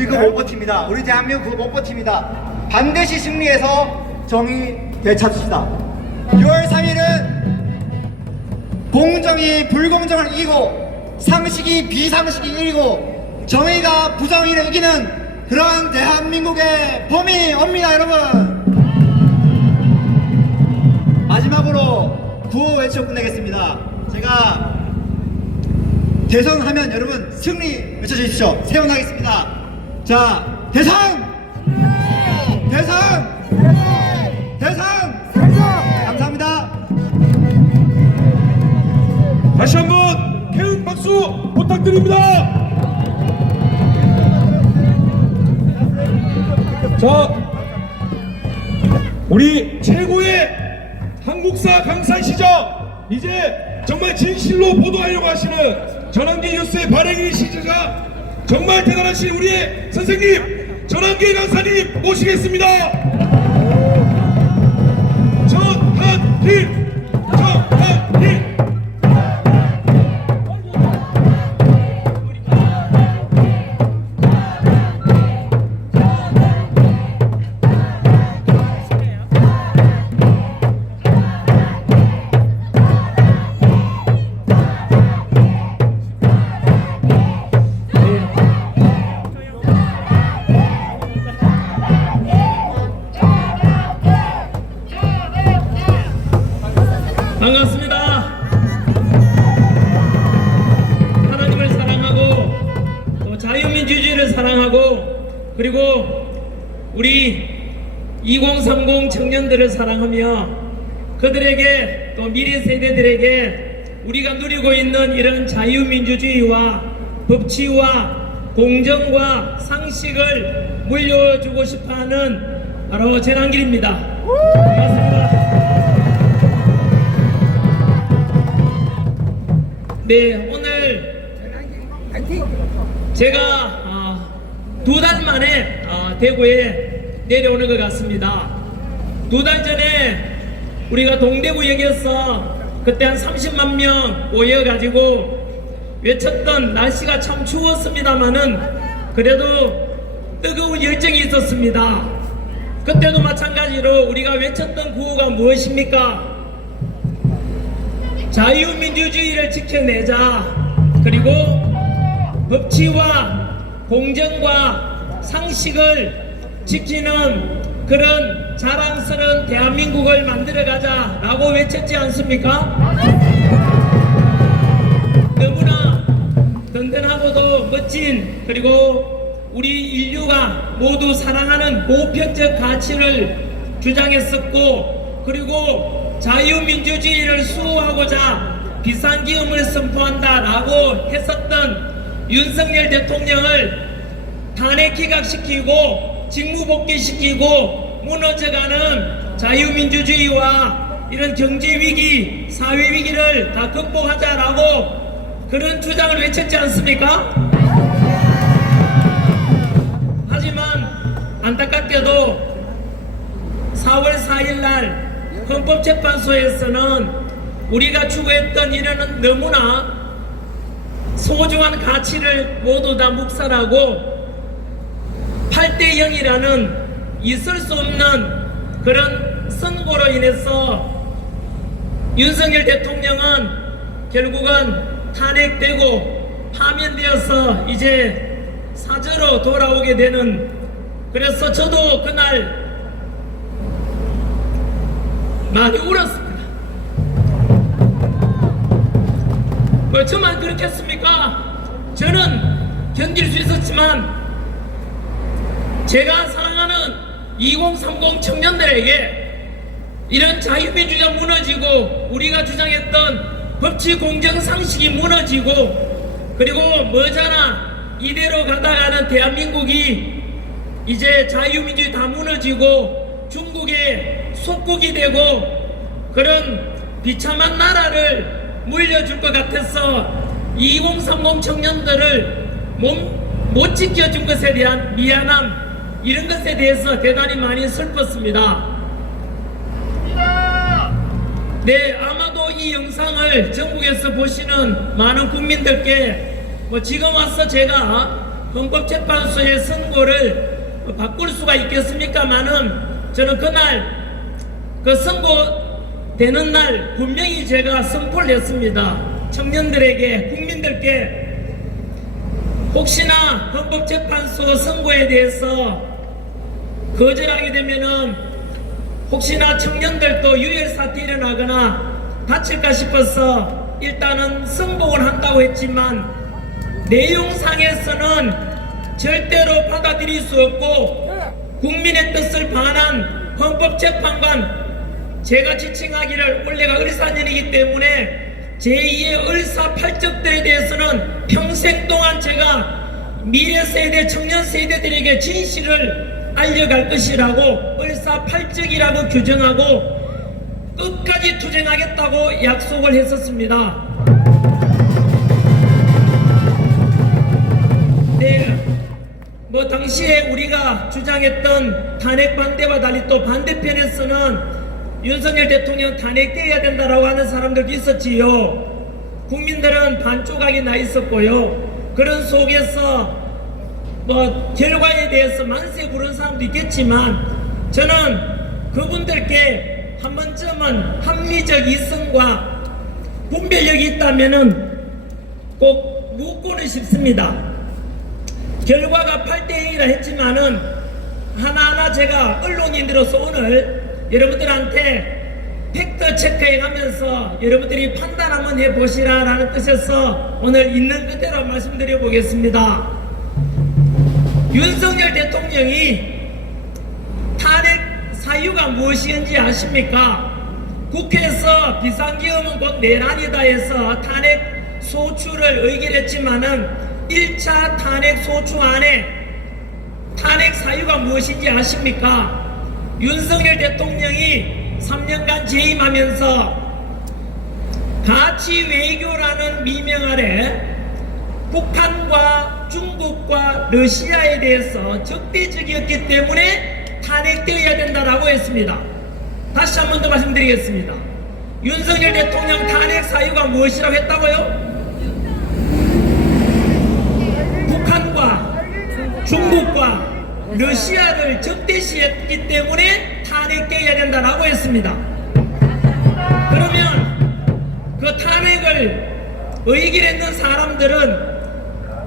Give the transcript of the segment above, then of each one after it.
우리 그거 못 버팁니다. 우리 대한민국 그거 못 버팁니다. 반드시 승리해서 정의 되찾읍시다. 6월 3일은 공정이 불공정을 이기고 상식이 비상식이 이기고 정의가 부정의를 이기는 그런 대한민국의 봄이 옵니다, 여러분. 마지막으로 구호 외쳐 끝내겠습니다. 제가 대선하면 여러분 승리 외쳐주십시오. 세원하겠습니다. 자, 대선! 대선! 대선! 감사합니다. 다시 한번 큰 박수 부탁드립니다. 자, 우리 최고의 한국사 강산시장, 이제 정말 진실로 보도하려고 하시는 전환기 뉴스의 발행인 시저자, 정말 대단하신 우리의 선생님 전환기 강사님 모시겠습니다. 전환기, 전환기. 반갑습니다. 하나님을 사랑하고 또 자유민주주의를 사랑하고 그리고 우리 2030 청년들을 사랑하며 그들에게 또 미래 세대들에게 우리가 누리고 있는 이런 자유민주주의와 법치와 공정과 상식을 물려주고 싶어하는 바로 전환길입니다. 반갑습니다. 네, 오늘 제가 2달 만에 대구에 내려오는 것 같습니다. 2달 전에 우리가 동대구역에서 그때 한 30만 명 모여가지고 외쳤던, 날씨가 참 추웠습니다만은 그래도 뜨거운 열정이 있었습니다. 그때도 마찬가지로 우리가 외쳤던 구호가 무엇입니까? 자유민주주의를 지켜내자, 그리고 법치와 공정과 상식을 지키는 그런 자랑스러운 대한민국을 만들어가자 라고 외쳤지 않습니까? 너무나 든든하고도 멋진, 그리고 우리 인류가 모두 사랑하는 보편적 가치를 주장했었고, 그리고 자유민주주의를 수호하고자 비상기금을 선포한다 라고 했었던 윤석열 대통령을 탄핵 기각시키고 직무복귀시키고 무너져가는 자유민주주의와 이런 경제위기, 사회위기를 다 극복하자라고 그런 주장을 외쳤지 않습니까? 하지만 안타깝게도 4월 4일날 헌법재판소에서는 우리가 추구했던 이런 너무나 소중한 가치를 모두 다 묵살하고 8대 0이라는 있을 수 없는 그런 선고로 인해서 윤석열 대통령은 결국은 탄핵되고 파면되어서 이제 사저로 돌아오게 되는, 그래서 저도 그날 많이 울었습니다. 뭐 저만 그렇겠습니까? 저는 견딜 수 있었지만 제가 사랑하는 2030 청년들에게 이런 자유민주주의가 무너지고 우리가 주장했던 법치 공정 상식이 무너지고 그리고 머지않아 이대로 가다가는 대한민국이 이제 자유민주주의 다 무너지고 중국의 속국이 되고 그런 비참한 나라를 물려줄 것 같아서 2030 청년들을 못 지켜준 것에 대한 미안함, 이런 것에 대해서 대단히 많이 슬펐습니다. 네, 아마도 이 영상을 전국에서 보시는 많은 국민들께 지금 와서 제가 헌법재판소의 선고를 바꿀 수가 있겠습니까마는 저는 그날 그 선고되는 날 분명히 제가 선포를 했습니다. 청년들에게, 국민들께 혹시나 헌법재판소 선고에 대해서 거절하게 되면은 혹시나 청년들도 유혈사태 일어나거나 다칠까 싶어서 일단은 승복을 한다고 했지만 내용상에서는 절대로 받아들일 수 없고 국민의 뜻을 반한 헌법재판관, 제가 지칭하기를 원래가 을사년이기 때문에 제2의 을사팔적들에 대해서는 평생 동안 제가 미래세대, 청년세대들에게 진실을 알려갈 것이라고 을사팔적이라고 규정하고 끝까지 투쟁하겠다고 약속을 했었습니다. 네, 뭐 당시에 우리가 주장했던 탄핵 반대와 달리 또 반대편에서는 윤석열 대통령 탄핵되어야 된다라고 하는 사람들도 있었지요. 국민들은 반조각이 나 있었고요. 그런 속에서 뭐 결과에 대해서 만세 부른 사람도 있겠지만 저는 그분들께 한 번쯤은 합리적 이성과 분별력이 있다면은 꼭 묻고는 싶습니다. 결과가 8대0이라 했지만은 하나하나 제가 언론인으로서 오늘 여러분들한테 팩트 체크해 가면서 여러분들이 판단 한번 해보시라 라는 뜻에서 오늘 있는 그대로 말씀드려 보겠습니다. 윤석열 대통령이 탄핵 사유가 무엇인지 아십니까? 국회에서 비상계엄은 곧 내란이다 해서 탄핵 소추를 의결했지만은 1차 탄핵 소추 안에 탄핵 사유가 무엇인지 아십니까? 윤석열 대통령이 3년간 재임하면서 가치 외교라는 미명 아래 북한과 중국과 러시아에 대해서 적대적이었기 때문에 탄핵되어야 된다라고 했습니다. 다시 한 번 더 말씀드리겠습니다. 윤석열 대통령 탄핵 사유가 무엇이라고 했다고요? 북한과 중국과 러시아를 적대시했기 때문에 탄핵되어야 된다라고 했습니다. 그러면 그 탄핵을 의결했는 사람들은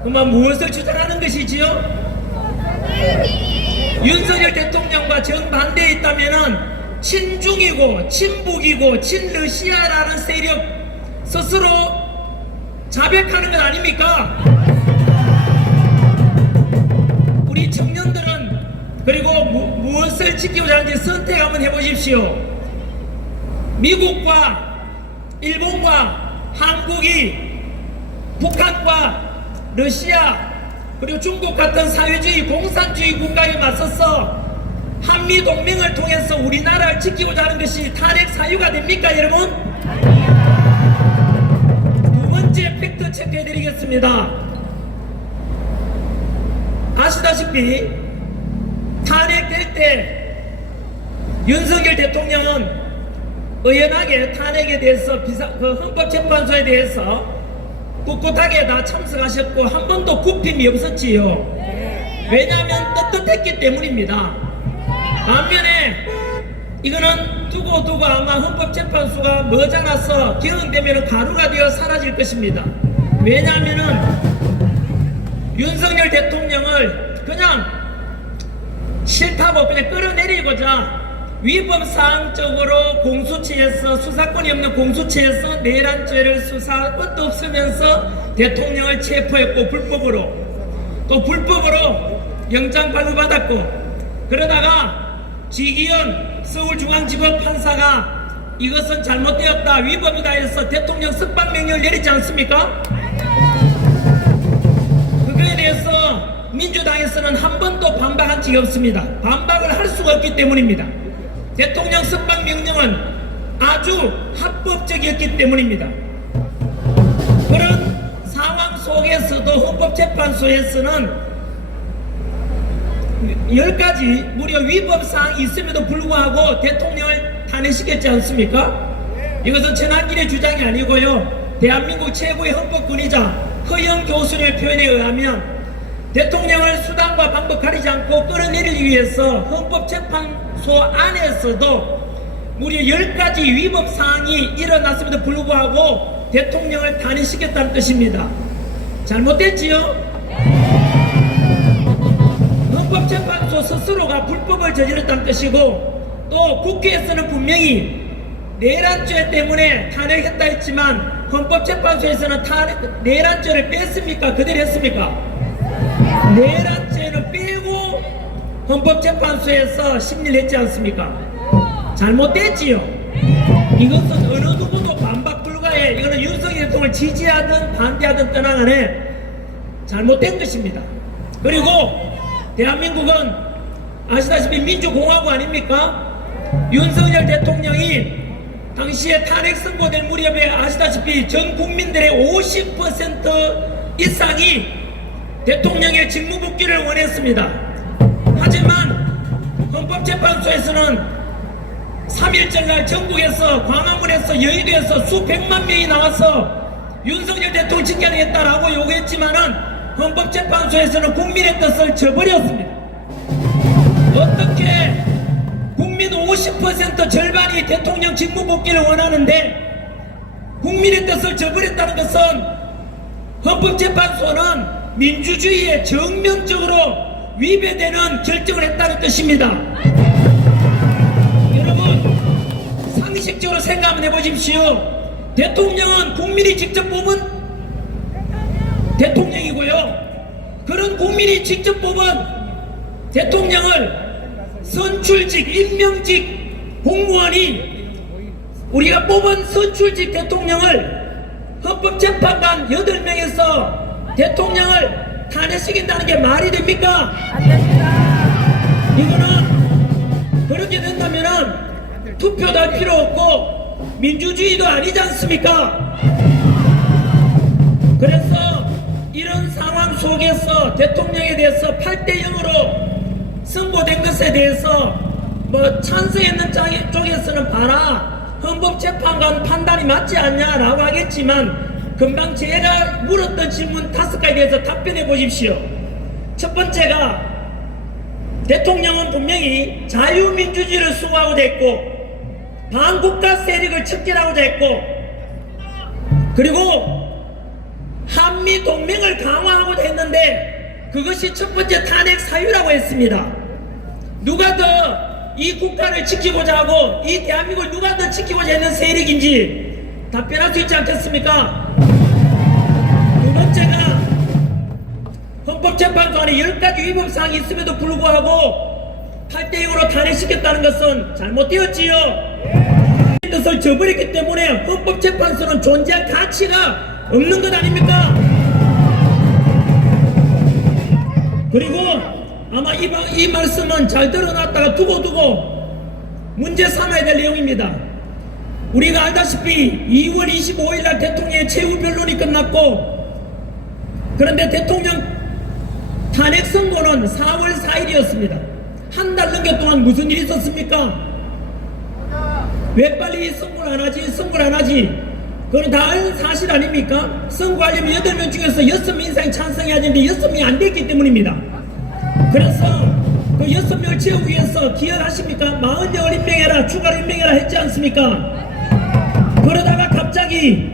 그만 무엇을 주장하는 것이지요? 윤석열 대통령과 정반대에 있다면은 친중이고 친북이고 친러시아라는 세력 스스로 자백하는 것 아닙니까? 우리 청년들은 그리고 무엇을 지키고자 하는지 선택 한번 해보십시오. 미국과 일본과 한국이 북한과 러시아 그리고 중국 같은 사회주의 공산주의 국가에 맞서서 한미동맹을 통해서 우리나라를 지키고자 하는 것이 탄핵 사유가 됩니까 여러분? 두 번째 팩트 체크해드리겠습니다. 아시다시피 탄핵될 때 윤석열 대통령은 의연하게 탄핵에 대해서 헌법재판소에 대해서 꿋꿋하게 다 참석하셨고 한 번도 굽힘이 없었지요. 왜냐하면 떳떳했기 때문입니다. 반면에 이거는 두고 아마 헌법재판소가 머지않아서 개헌되면 가루가 되어 사라질 것입니다. 왜냐하면은 윤석열 대통령을 그냥 싫다고 그냥 끌어내리고자 위법사항적으로 공수처에서 수사권이 없는 공수처에서 내란죄를 수사권도 없으면서 대통령을 체포했고 불법으로 또 불법으로 영장 발부받았고 그러다가 지기현 서울중앙지법 판사가 이것은 잘못되었다 위법이다 해서 대통령 석방명령을 내리지 않습니까? 그거에 대해서 민주당에서는 한 번도 반박한 적이 없습니다. 반박을 할 수가 없기 때문입니다. 대통령 석방명령은 아주 합법적이었기 때문입니다. 그런 상황 속에서도 헌법재판소에서는 10가지 무려 위법사항이 있음에도 불구하고 대통령을 탄핵시켰지 않습니까? 이것은 천안길의 주장이 아니고요. 대한민국 최고의 헌법권위자 허영 교수의 표현에 의하면 대통령을 수단과 방법 가리지 않고 끌어내리기 위해서 헌법재판소 안에서도 무려 10가지 위법 사항이 일어났음에도 불구하고 대통령을 탄핵시켰다는 뜻입니다. 잘못됐지요? 헌법재판소 스스로가 불법을 저질렀다는 뜻이고, 또 국회에서는 분명히 내란죄 때문에 탄핵했다 했지만 헌법재판소에서는 내란죄를 뺐습니까? 그대로 했습니까? 내란죄는 빼고 헌법재판소에서 심리를 했지 않습니까? 잘못됐지요. 이것은 어느 누구도 반박 불가해. 이거는 윤석열 대통령을 지지하든 반대하든 떠나가네 잘못된 것입니다. 그리고 대한민국은 아시다시피 민주공화국 아닙니까? 윤석열 대통령이 당시에 탄핵 선고될 무렵에 아시다시피 전 국민들의 50% 이상이 대통령의 직무복귀를 원했습니다. 하지만 헌법재판소에서는 3.1절날 전국에서, 광화문에서, 여의도에서 수백만 명이 나와서 윤석열 대통령 직견하겠다라고 요구했지만은 헌법재판소에서는 국민의 뜻을 저버렸습니다. 어떻게 국민 50% 절반이 대통령 직무복귀를 원하는데 국민의 뜻을 저버렸다는 것은 헌법재판소는 민주주의에 정면적으로 위배되는 결정을 했다는 뜻입니다. 여러분, 상식적으로 생각 한번 해보십시오. 대통령은 국민이 직접 뽑은 대통령이고요. 그런 국민이 직접 뽑은 대통령을 선출직, 임명직 공무원이, 우리가 뽑은 선출직 대통령을 헌법재판관 8명에서 대통령을 탄핵시킨다는 게 말이 됩니까? 안 됩니다. 이거는 그렇게 된다면은 투표도 할 필요 없고 민주주의도 아니지 않습니까? 그래서 이런 상황 속에서 대통령에 대해서 8대0으로 선고된 것에 대해서 뭐 찬성했는 쪽에서는 봐라, 헌법재판관 판단이 맞지 않냐라고 하겠지만, 금방 제가 물었던 질문 5가지에 대해서 답변해 보십시오. 첫 번째가, 대통령은 분명히 자유민주주의를 수호하고자 했고 반국가 세력을 척결하고자 했고, 그리고 한미동맹을 강화하고자 했는데 그것이 첫 번째 탄핵 사유라고 했습니다. 누가 더 이 국가를 지키고자 하고 이 대한민국을 누가 더 지키고자 했는 세력인지 답변할 수 있지 않겠습니까? 두 번째가, 헌법재판소 안에 10가지 위법사항이 있음에도 불구하고 8대0으로 탄핵시켰다는 것은 잘못되었지요. 뜻을 저버렸기 때문에 헌법재판소는 존재할 가치가 없는 것 아닙니까? 그리고 아마 이 말씀은 잘 들어놨다가 두고 문제 삼아야 될 내용입니다. 우리가 알다시피 2월 25일 날 대통령의 최후 변론이 끝났고, 그런데 대통령 탄핵 선고는 4월 4일이었습니다. 한 달 넘게 동안 무슨 일이 있었습니까? 왜 빨리 선고를 안 하지? 그건 다 아는 사실 아닙니까? 선고하려면 8명 중에서 6명 이상이 찬성해야 되는데 6명이 안 됐기 때문입니다. 그래서 그 6명을 채우기 위해서 기여하십니까? 48명이라 추가로 임명해라 했지 않습니까? 그러다가 갑자기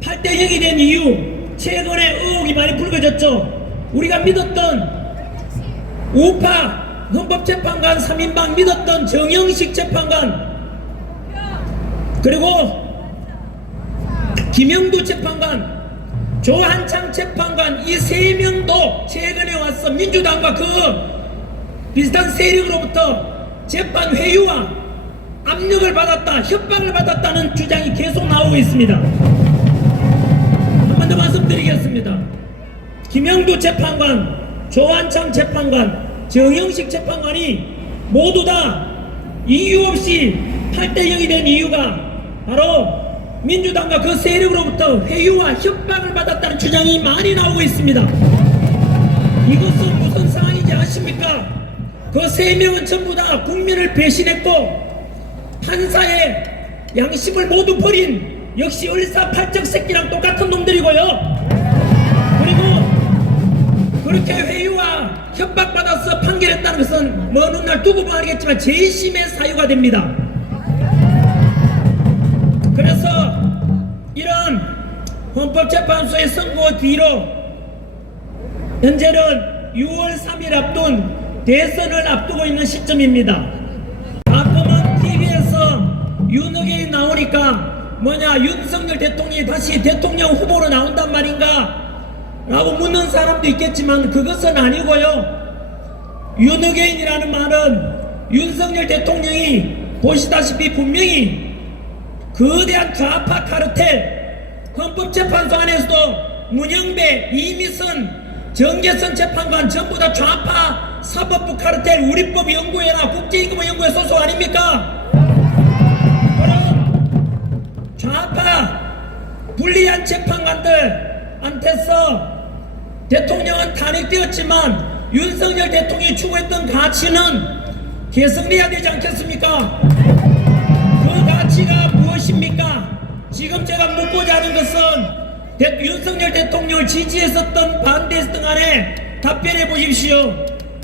8대0이 된 이유, 최근에 의혹이 많이 불거졌죠. 우리가 믿었던 우파 헌법재판관 3인방 믿었던 정영식 재판관, 그리고 김영두 재판관, 조한창 재판관, 이 3명도 최근에 와서 민주당과 그 비슷한 세력으로부터 재판 회유와 압력을 받았다, 협박을 받았다는 주장이 계속 나오고 있습니다. 한 번 더 말씀드리겠습니다. 김영두 재판관, 조한창 재판관, 정영식 재판관이 모두 다 이유 없이 8대0이 된 이유가 바로 민주당과 그 세력으로부터 회유와 협박을 받았다는 주장이 많이 나오고 있습니다. 이것은 무슨 상황인지 아십니까? 그 3명은 전부 다 국민을 배신했고 판사의 양심을 모두 버린 역시 을사팔적 새끼랑 똑같은 놈들이고요. 그리고 그렇게 회유와 협박받아서 판결했다는 것은 먼 훗날 두고 봐야겠지만 재심의 사유가 됩니다. 그래서 이런 헌법재판소의 선고 뒤로 현재는 6월 3일 앞둔 대선을 앞두고 있는 시점입니다. 가끔은 TV에서 윤핵관이 나오니까 윤석열 대통령이 다시 대통령 후보로 나온단 말인가 라고 묻는 사람도 있겠지만 그것은 아니고요. 윤핵관이라는 말은 윤석열 대통령이 보시다시피 분명히 거대한 좌파 카르텔, 헌법재판소 안에서도 문영배, 이미선, 정계선 재판관 전부 다 좌파 사법부 카르텔 우리법연구회나 국제임금연구회 소속 아닙니까? 그럼 좌파 불리한 재판관들한테서 대통령은 탄핵되었지만 윤석열 대통령이 추구했던 가치는 개성돼야 되지 않겠습니까? 그 가치가 무엇입니까? 지금 제가 묻고자 하는 것은 윤석열 대통령을 지지했었던 반대했던 간에 답변해 보십시오.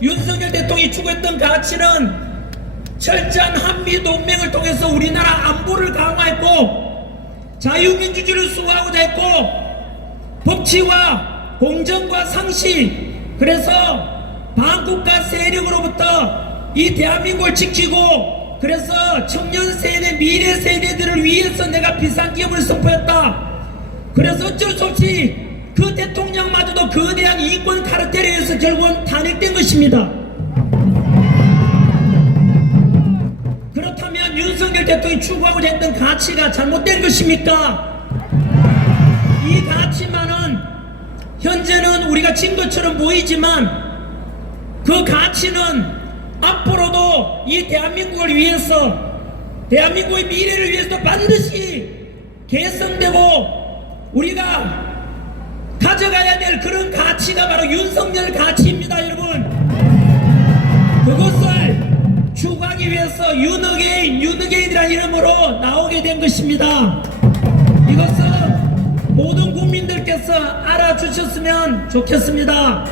윤석열 대통령이 추구했던 가치는 철저한 한미동맹을 통해서 우리나라 안보를 강화했고 자유민주주의를 수호하고자 했고 법치와 공정과 상식, 그래서 반국가 세력으로부터 이 대한민국을 지키고 그래서 청년 세대, 미래 세대들을 위해서 내가 비상기업을 선포했다. 그래서 어쩔 수 없이 그 대통령마저도 거대한 이권 카르텔에 의해서 결국은 탄핵된 것입니다. 그렇다면 윤석열 대통령이 추구하고자 했던 가치가 잘못된 것입니까? 이 가치만은 현재는 우리가 진 것처럼 보이지만 그 가치는 앞으로도 이 대한민국을 위해서, 대한민국의 미래를 위해서 반드시 개선되고 우리가 가져가야 될 그런 가치가 바로 윤석열 가치입니다, 여러분. 그것을 추구하기 위해서 윤핵관이라는 이름으로 나오게 된 것입니다. 이것은 모든 국민들께서 알아주셨으면 좋겠습니다.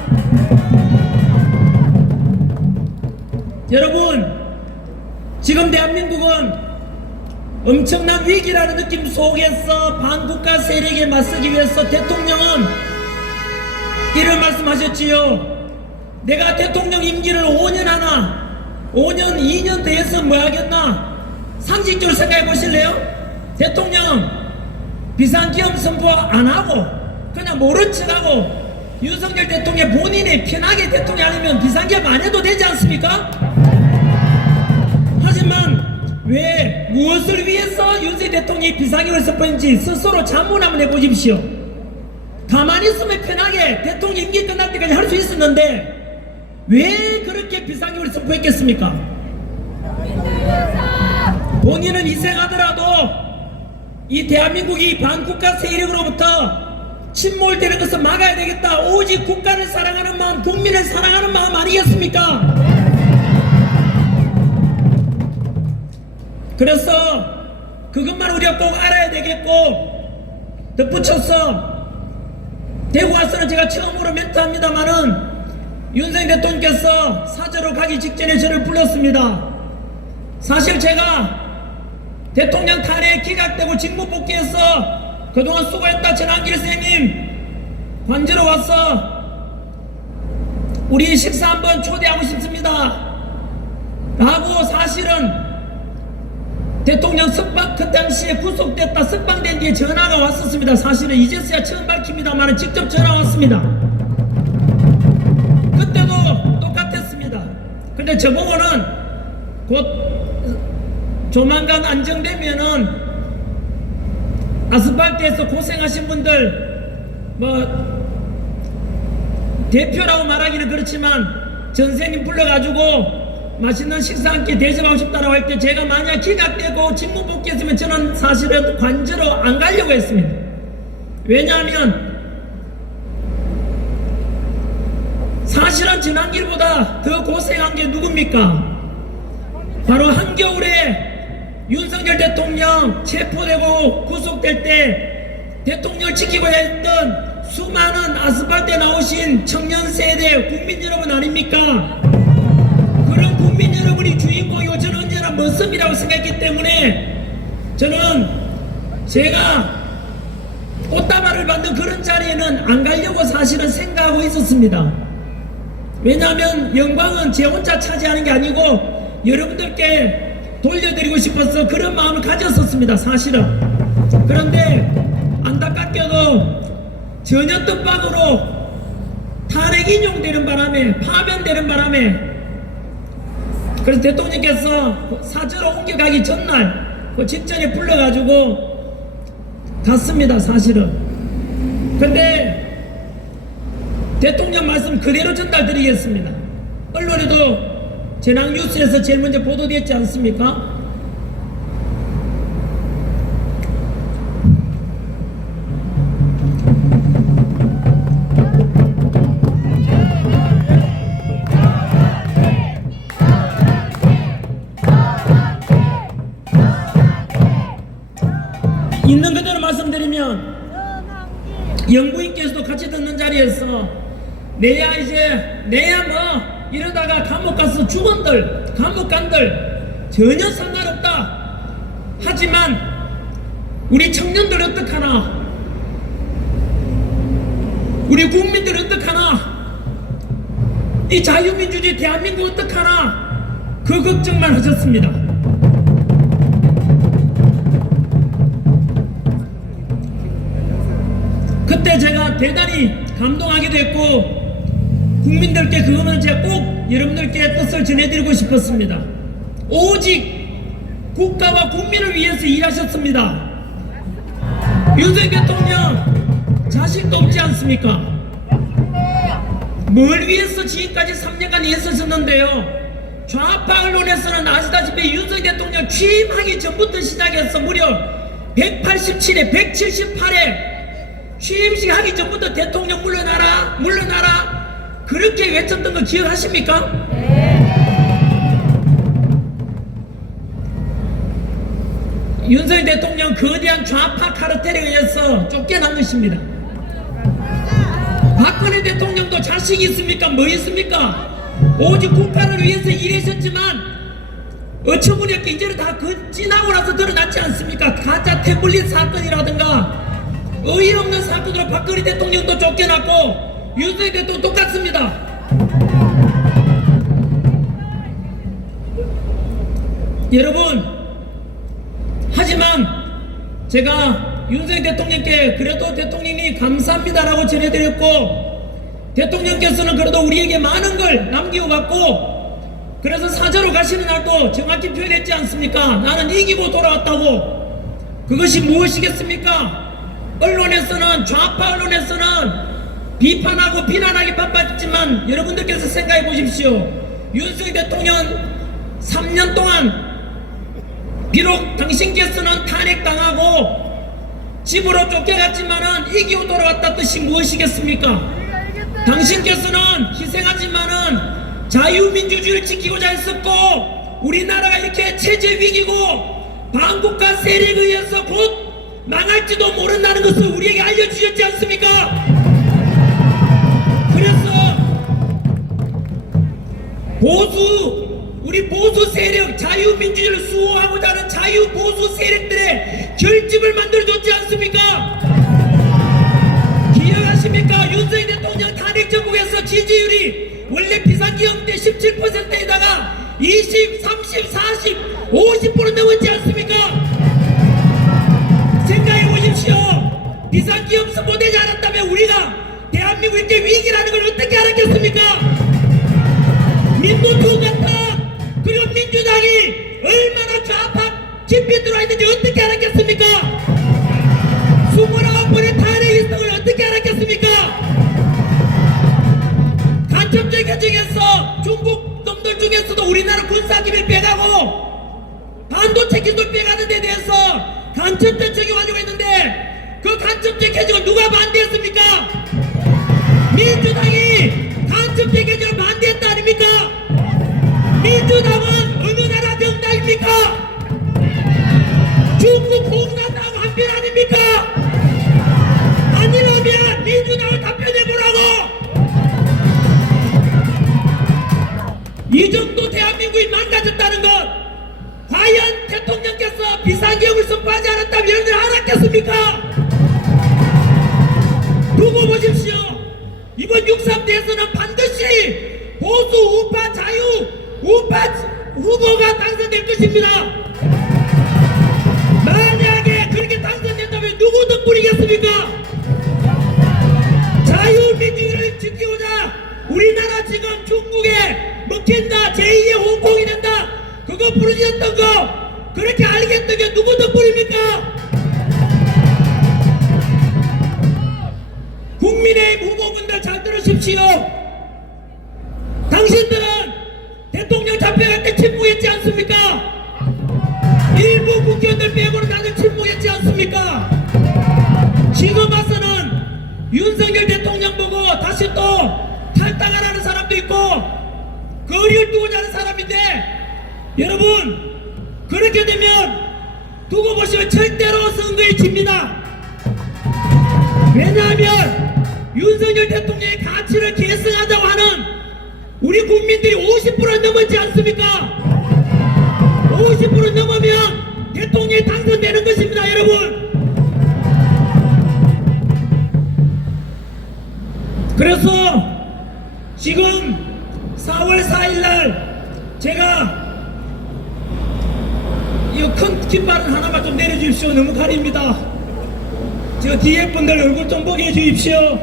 여러분, 지금 대한민국은 엄청난 위기라는 느낌 속에서 반국가 세력에 맞서기 위해서 대통령은 이런 말씀하셨지요. 내가 대통령 임기를 5년 하나, 5년, 2년 더해서 뭐 하겠나? 상식적으로 생각해 보실래요? 대통령 비상기업 선포 안 하고 그냥 모른 척하고 윤석열 대통령 본인이 편하게 대통령 아니면 비상기업 안 해도 되지 않습니까? 하지만 왜 무엇을 위해서 윤석열 대통령이 비상기업을 선포했는지 스스로 자문 한번 해보십시오. 가만히 있으면 편하게 대통령 임기 끝날 때까지 할 수 있었는데 왜 그렇게 비상기업을 선포했겠습니까? 본인은 희생하더라도 이 대한민국이 반국가 세력으로부터 침몰되는 것을 막아야 되겠다. 오직 국가를 사랑하는 마음, 국민을 사랑하는 마음 아니겠습니까? 그래서 그것만 우리가 꼭 알아야 되겠고, 덧붙여서 대구 와서는 제가 처음으로 멘트합니다마는 윤석열 대통령께서 사저로 가기 직전에 저를 불렀습니다. 사실 제가 대통령 탄핵 기각되고 직무 복귀해서 그동안 수고했다 전한길 선생님 관저로 와서 우리 식사 한번 초대하고 싶습니다 라고 사실은 대통령 석방 그 당시에 구속됐다 석방된 뒤에 전화가 왔었습니다. 사실은 이제서야 처음 밝힙니다만 직접 전화 왔습니다. 그때도 똑같았습니다. 근데 저보고는 곧 조만간 안정되면은 아스팔트에서 고생하신 분들 뭐 대표라고 말하기는 그렇지만 전생님 불러가지고 맛있는 식사 함께 대접하고 싶다고 할 때 제가 만약 기각되고 직무 복귀했으면 저는 사실은 관저로 안 가려고 했습니다. 왜냐하면 사실은 전한길보다 더 고생한 게 누굽니까? 바로 한겨울에 윤석열 대통령 체포되고 구속될 때 대통령을 지키고자 했던 수많은 아스팔트에 나오신 청년 세대 국민 여러분 아닙니까? 그런 국민 여러분이 주인공이고 저는 언제나 머슴이라고 생각했기 때문에 저는 제가 꽃다발을 받는 그런 자리에는 안 가려고 사실은 생각하고 있었습니다. 왜냐하면 영광은 제 혼자 차지하는 게 아니고 여러분들께 돌려드리고 싶어서 그런 마음을 가졌었습니다. 사실은. 그런데 안타깝게도 전혀 뜻밖으로 탄핵 인용되는 바람에 파면되는 바람에 그래서 대통령께서 사저로 옮겨가기 전날 그 직전에 불러가지고 갔습니다. 사실은. 근데 대통령 말씀 그대로 전달드리겠습니다. 언론에도 재난뉴스에서 제일 먼저 보도됐지 않습니까? 있는 그대로 말씀드리면 영부인께서도 같이 듣는 자리에서 내야 뭐 이러다가 감옥 가서 죽은들 감옥 간들 전혀 상관없다. 하지만 우리 청년들 어떡하나, 우리 국민들 어떡하나, 이 자유민주주의 대한민국 어떡하나, 그 걱정만 하셨습니다. 그때 제가 대단히 감동하기도 했고 국민들께 그거는 제가 꼭 여러분들께 뜻을 전해드리고 싶었습니다. 오직 국가와 국민을 위해서 일하셨습니다. 윤석열 대통령 자식도 없지 않습니까? 뭘 위해서 지금까지 3년간 애쓰셨는데요. 좌파 언론에서는 아시다시피 윤석열 대통령 취임하기 전부터 시작해서 무려 187회 178회 취임식 하기 전부터 대통령 물러나라 물러나라 그렇게 외쳤던 거 기억하십니까? 윤석열 대통령 거대한 좌파 카르텔에 의해서 쫓겨난 것입니다. 박근혜 대통령도 자식이 있습니까? 뭐 있습니까? 오직 국가를 위해서 일하셨지만 어처구니없게 이제는 다 지나고 나서 드러났지 않습니까? 가짜 태블릿 사건이라든가 어이없는 사건으로 박근혜 대통령도 쫓겨났고 윤석열 대통령 똑같습니다. 여러분, 하지만 제가 윤석열 대통령께 그래도 대통령이 감사합니다라고 전해드렸고 대통령께서는 그래도 우리에게 많은 걸 남기고 갔고 그래서 사저로 가시는 날도 정확히 표현했지 않습니까? 나는 이기고 돌아왔다고. 그것이 무엇이겠습니까? 언론에서는 좌파 언론에서는 비판하고 비난하기 바빴지만 여러분들께서 생각해 보십시오. 윤석열 대통령 3년 동안 비록 당신께서는 탄핵당하고 집으로 쫓겨갔지만은 이기고 돌아왔다 뜻이 무엇이겠습니까? 당신께서는 희생하지만은 자유민주주의를 지키고자 했었고 우리나라가 이렇게 체제 위기고 반국가 세력에 의해서 곧 망할지도 모른다는 것을 우리에게 알려주셨지 않습니까? 그래서 우리 보수 세력, 자유민주주의를 수호하고자 하는 자유보수 세력들의 결집을 만들어줬지 않습니까? 기억하십니까? 윤석열 대통령 탄핵 전국에서 지지율이 원래 비상기업 때 17%에다가 20, 30, 40, 50% 넘었지 않습니까? 생각해 보십시오. 비상기업서 못되지 않았다면 우리가 대한민국 이렇게 위기라는 걸 어떻게 알았겠습니까? 민노총 같은 그리고 민주당이 얼마나 좌파 깊이 들어와 있는지 어떻게 알았겠습니까? 29번의 탄핵 일성을 어떻게 알았겠습니까? 간첩적 협정에서 중국 놈들 중에서도 우리나라 군사기밀 빼가고 반도체 기술 빼가는 데 대해서 간첩적 적용하려고 했는데 그 간첩적 개정을 누가 반대했습니까? 민주당이 간첩적 개정을 반대했다 아닙니까? 민주당은 어느 나라 정당입니까? 중국 공산당 한편 아닙니까? 아니라면 민주당을 이 정도 대한민국이 망가졌다는 것, 과연 대통령께서 비상계엄을 선포하지 않았다면 여러분들 알았겠습니까? 두고 보십시오. 이번 6.3 대선은 반드시 보수, 우파, 자유, 우파 후보가 당선될 것입니다. 만약에 그렇게 당선된다면 누구 덕분이겠습니까? 자유민주주의를 지키고자 우리나라 지금 중국에 먹힌다, 제2의 홍콩이 된다, 그거 부르짖었던 거 그렇게 알겠던 게 누구 덕분입니까? 국민의힘 후보분들 잘 들으십시오. 당신들은 대통령 잡혀갈 때 침묵했지 않습니까? 일부 국회의원들 빼고는 다들 침묵했지 않습니까? 지금 와서는 윤석열 대통령 보고 다시 또 탈당하라는 사람도 있고 거리를 두고자 하는 사람인데, 여러분 그렇게 되면 두고 보시면 절대로 선거에 집니다. 왜냐하면 윤석열 대통령의 가치를 계승하자고 하는 우리 국민들이 50% 넘었지 않습니까? 50% 넘으면 대통령이 당선되는 것입니다, 여러분. 그래서 지금 4월 4일날 제가 이 큰 깃발을 하나만 좀 내려주십시오. 너무 가립니다. 저 뒤에 분들 얼굴 좀 보게 해주십시오.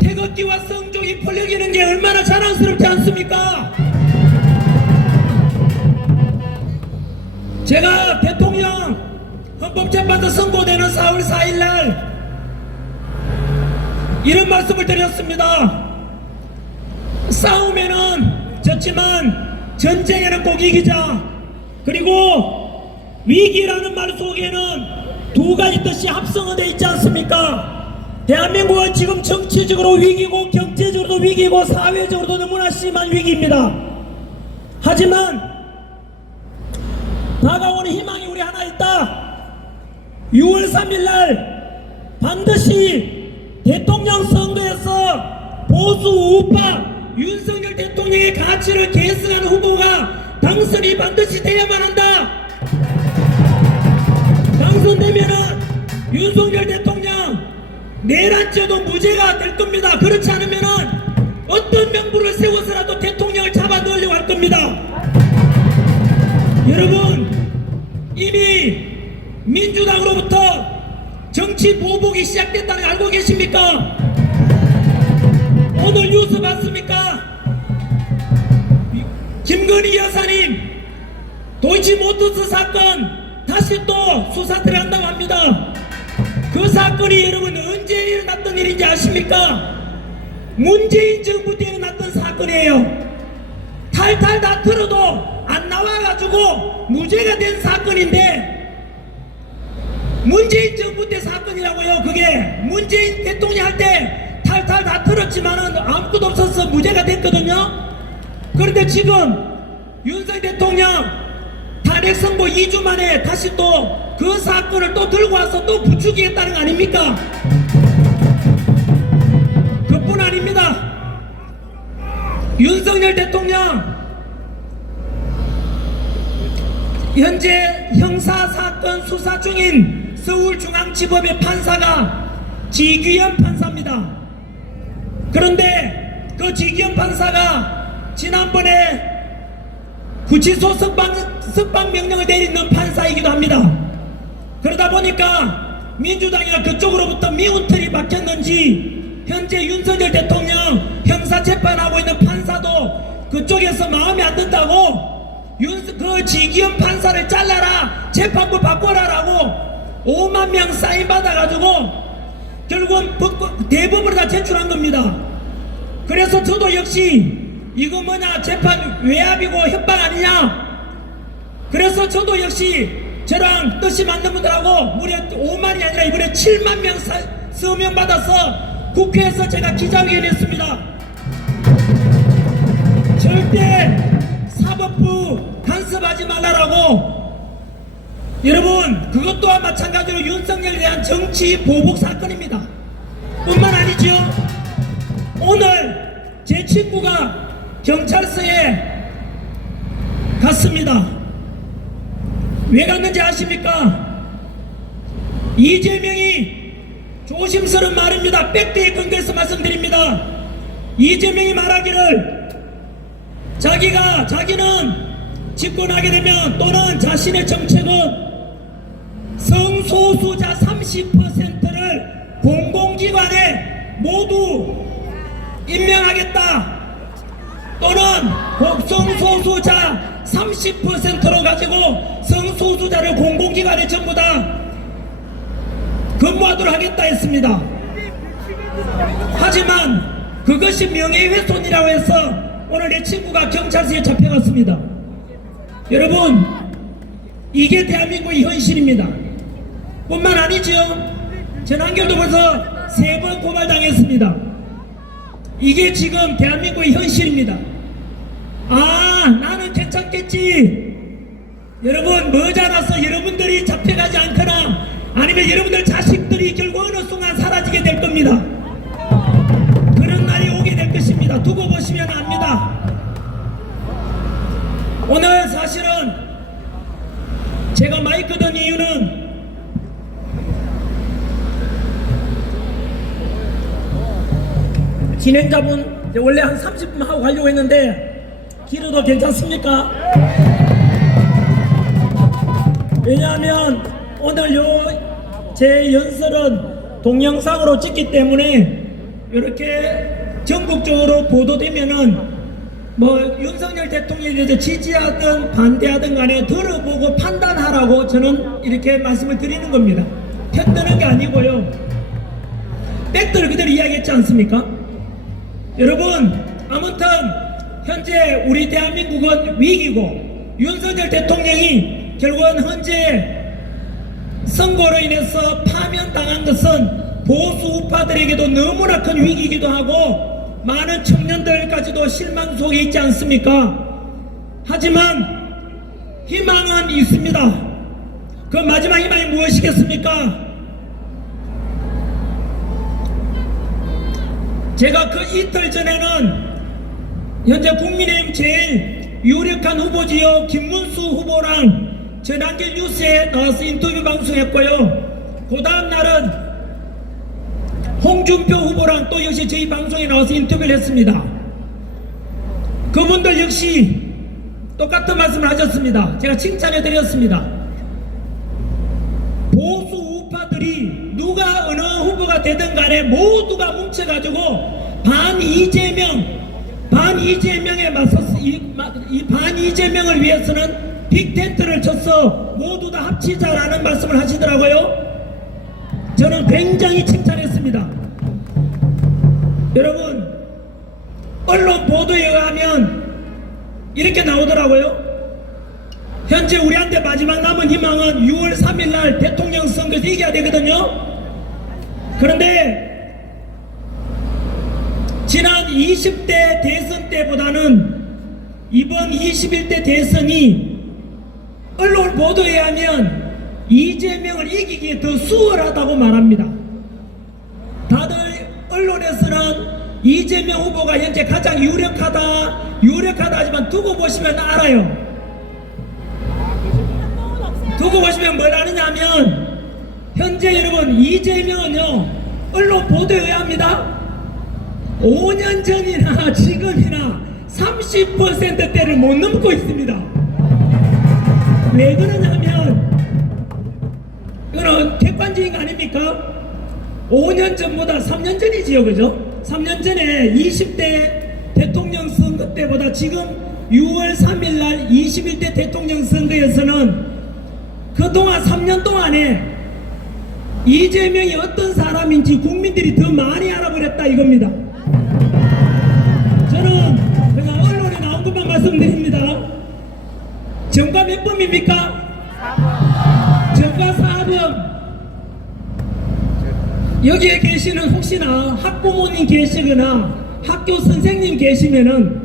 태극기와 성종이 펄럭이는 게 얼마나 자랑스럽지 않습니까? 제가 대통령 헌법재판소 선고되는 4월 4일날 이런 말씀을 드렸습니다. 싸움에는 졌지만 전쟁에는 꼭 이기자. 그리고 위기라는 말 속에는 두 가지 뜻이 합성은 되어 있지 않습니까? 대한민국은 지금 정치적으로 위기고 경제적으로도 위기고 사회적으로도 너무나 심한 위기입니다. 하지만 다가오는 희망이 우리 하나 있다. 6월 3일날 반드시 대통령 선거에서 보수 우파 윤석열 대통령의 가치를 계승하는 후보가 당선이 반드시 돼야만 한다. 당선되면은 윤석열 대통령 내란죄도 무죄가 될 겁니다. 그렇지 않으면은 어떤 명분을 세워서라도 대통령을 잡아 넣으려고 할 겁니다. 여러분, 이미 민주당으로부터 정치 보복이 시작됐다는 거 알고 계십니까? 오늘 뉴스 봤습니까? 김건희 여사님 도이치모터스 사건 다시 또 수사 들어간다고 합니다. 그 사건이 여러분 언제 일어났던 일인지 아십니까? 문재인 정부 때 일어났던 사건이에요. 탈탈 다 틀어도 안 나와가지고 무죄가 된 사건인데, 문재인 정부 때 사건이라고요. 그게 문재인 대통령 할 때 탈탈 다 틀었지만은 아무것도 없어서 무죄가 됐거든요. 그런데 지금 윤석열 대통령 탄핵 선고 2주 만에 다시 또 그 사건을 또 들고 와서 또 부추기겠다는 거 아닙니까? 그뿐 아닙니다. 윤석열 대통령 현재 형사사건 수사 중인 서울중앙지법의 판사가 지규현 판사입니다. 그런데 그 지규현 판사가 지난번에 구치소 석방 명령을 내리는 판사이기도 합니다. 그러다 보니까 민주당이나 그쪽으로부터 미운 틀이 박혔는지 현재 윤석열 대통령 형사재판하고 있는 판사도 그쪽에서 마음에 안 든다고 그 지기현 판사를 잘라라, 재판부 바꿔라라고 5만 명 사인 받아가지고 결국은 대법원을 다 제출한 겁니다. 그래서 저도 역시 이거 뭐냐, 재판 외압이고 협박 아니냐. 그래서 저도 역시 저랑 뜻이 맞는 분들하고 무려 5만이 아니라 이번에 7만 명 서명 받아서 국회에서 제가 기자회견 했습니다. 절대 사법부 간섭하지 말라라고. 여러분, 그것 또한 마찬가지로 윤석열에 대한 정치 보복 사건입니다. 뿐만 아니죠. 오늘 제 친구가 경찰서에 갔습니다. 왜 갔는지 아십니까? 이재명이 조심스러운 말입니다. 빽대에 근거해서 말씀드립니다. 이재명이 말하기를 자기는 집권하게 되면 또는 자신의 정책은 성소수자 30%를 공공기관에 모두 임명하겠다. 또는 성소수자 30%로 가지고 성소수자를 공공기관에 전부 다 근무하도록 하겠다 했습니다. 하지만 그것이 명예훼손이라고 해서 오늘 내 친구가 경찰서에 잡혀갔습니다. 여러분, 이게 대한민국의 현실입니다. 뿐만 아니죠. 전한결도 벌써 3번 고발당했습니다. 이게 지금 대한민국의 현실입니다. 나는 괜찮겠지. 여러분, 머지않아서 여러분들이 잡혀가지 않거나 아니면 여러분들 자식들이 결국 어느 순간 사라지게 될 겁니다. 그런 날이 오게 될 것입니다. 두고 보시면 압니다. 오늘 사실은 제가 마이크 든 이유는 진행자분 원래 한 30분 하고 가려고 했는데 길어도 괜찮습니까? 왜냐하면 오늘 제 연설은 동영상으로 찍기 때문에 이렇게 전국적으로 보도되면은 윤석열 대통령에 대해서 지지하든 반대하든 간에 들어보고 판단하라고 저는 이렇게 말씀을 드리는 겁니다. 편드는 게 아니고요. 팩트를 그대로 이야기했지 않습니까? 여러분, 아무튼 현재 우리 대한민국은 위기고 윤석열 대통령이 결국은 현재 선거로 인해서 파면당한 것은 보수 우파들에게도 너무나 큰 위기이기도 하고 많은 청년들까지도 실망 속에 있지 않습니까? 하지만 희망은 있습니다. 그 마지막 희망이 무엇이겠습니까? 제가 그 이틀 전에는 현재 국민의힘 제일 유력한 후보지요 김문수 후보랑 전한길 뉴스에 나와서 인터뷰 방송했고요. 그 다음 날은 홍준표 후보랑 또 역시 저희 방송에 나와서 인터뷰를 했습니다. 그분들 역시 똑같은 말씀을 하셨습니다. 제가 칭찬해 드렸습니다. 보수 우파들이 누가 어느 후보가 되든 간에 모두가 뭉쳐가지고 반이재명에 맞서서 이 반이재명을 위해서는 빅텐트를 쳤어 모두 다 합치자라는 말씀을 하시더라고요. 저는 굉장히 칭찬했습니다. 여러분, 언론 보도에 의하면 이렇게 나오더라고요. 현재 우리한테 마지막 남은 희망은 6월 3일 날 대통령 선거에서 이겨야 되거든요. 그런데 지난 20대 대선 때보다는 이번 21대 대선이 언론 보도에 의하면 이재명을 이기기에 더 수월하다고 말합니다. 다들 언론에서는 이재명 후보가 현재 가장 유력하다 하지만 두고 보시면 알아요. 두고 보시면 뭘 아느냐 하면 현재 여러분 이재명은요 언론 보도에 의합니다. 5년 전이나 지금이나 30%대를 못 넘고 있습니다. 왜 그러냐면 이거는 객관적인 거 아닙니까? 5년 전보다 3년 전이지요, 그죠? 3년 전에 20대 대통령 선거 때보다 지금 6월 3일 날 21대 대통령 선거에서는 그동안 3년 동안에 이재명이 어떤 사람인지 국민들이 더 많이 알아버렸다 이겁니다. 저는 그냥 언론에 나온 것만 말씀드립니다. 정가 몇 번입니까? 정가 4번. 여기에 계시는 혹시나 학부모님 계시거나 학교 선생님 계시면은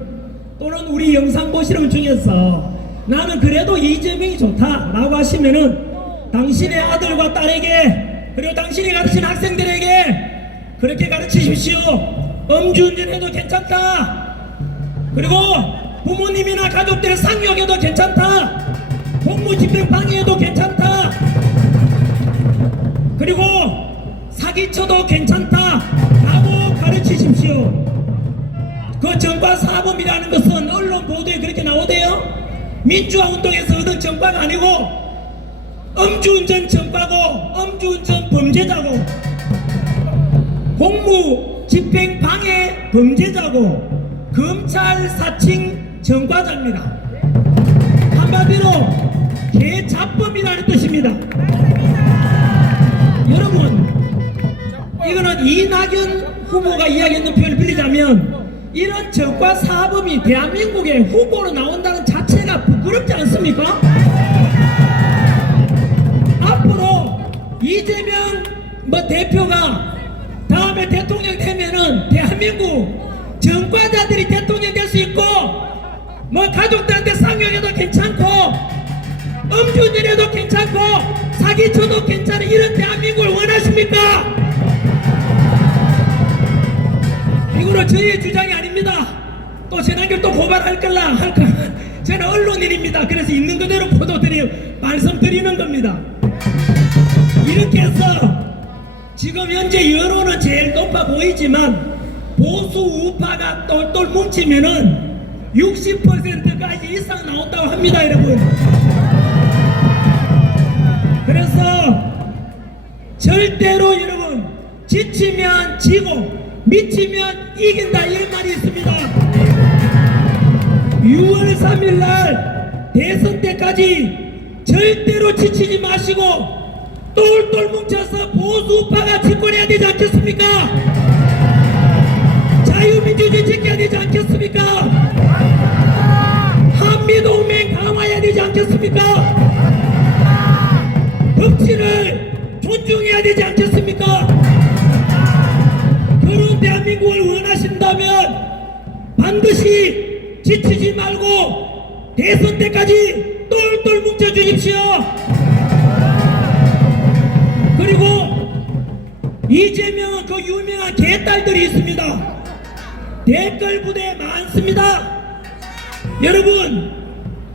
또는 우리 영상 보시는 분 중에서 나는 그래도 이재명이 좋다라고 하시면은 당신의 아들과 딸에게 그리고 당신이 가르치는 학생들에게 그렇게 가르치십시오. 음주운전해도 괜찮다. 그리고 부모님이나 가족들의 상여겨도 괜찮다. 공무집행방해해도 괜찮다. 그리고 사기쳐도 괜찮다 라고 가르치십시오. 그 정과 사범이라는 것은 언론 보도에 그렇게 나오대요. 민주화 운동에서 얻은 정과가 아니고 음주운전 정과고 음주운전 범죄자고 공무집행방해 범죄자고 검찰 사칭 정과자입니다. 한마디로 개자범이라는 뜻입니다. 여러분, 이거는 이낙연 후보가 이야기했는 표현을 빌리자면 이런 적과 사범이 대한민국의 후보로 나온다는 자체가 부끄럽지 않습니까? 앞으로 이재명 대표가 다음에 대통령 되면은 대한민국 정과자들이 대통령 될 수 있고 가족들한테 상여해도 괜찮고 음주운전해도 괜찮고 사기쳐도 괜찮은 이런 대한민국을 원하십니까? 이거는 저희의 주장이 아닙니다. 또 재난결 또 고발할 걸라 저는 언론인입니다. 그래서 있는 그대로 말씀드리는 겁니다. 이렇게 해서 지금 현재 여론은 제일 높아 보이지만 보수 우파가 똘똘 뭉치면은 60%까지 이상 나온다고 합니다, 여러분. 그래서 절대로 여러분 지치면 지고 미치면 이긴다 이 말이 있습니다. 6월 3일날 대선 때까지 절대로 지치지 마시고 똘똘 뭉쳐서 보수파가 집권해야 되지 않겠습니까? 자유민주주의 지켜야 되지 않겠습니까? 한미동맹 강화해야 되지 않겠습니까? 법치를 존중해야 되지 않겠습니까? 그런 대한민국을 원하신다면 반드시 지치지 말고 대선 때까지 똘똘 뭉쳐 주십시오. 그리고 이재명은 그 유명한 개딸들이 있습니다. 댓글 부대 많습니다. 여러분,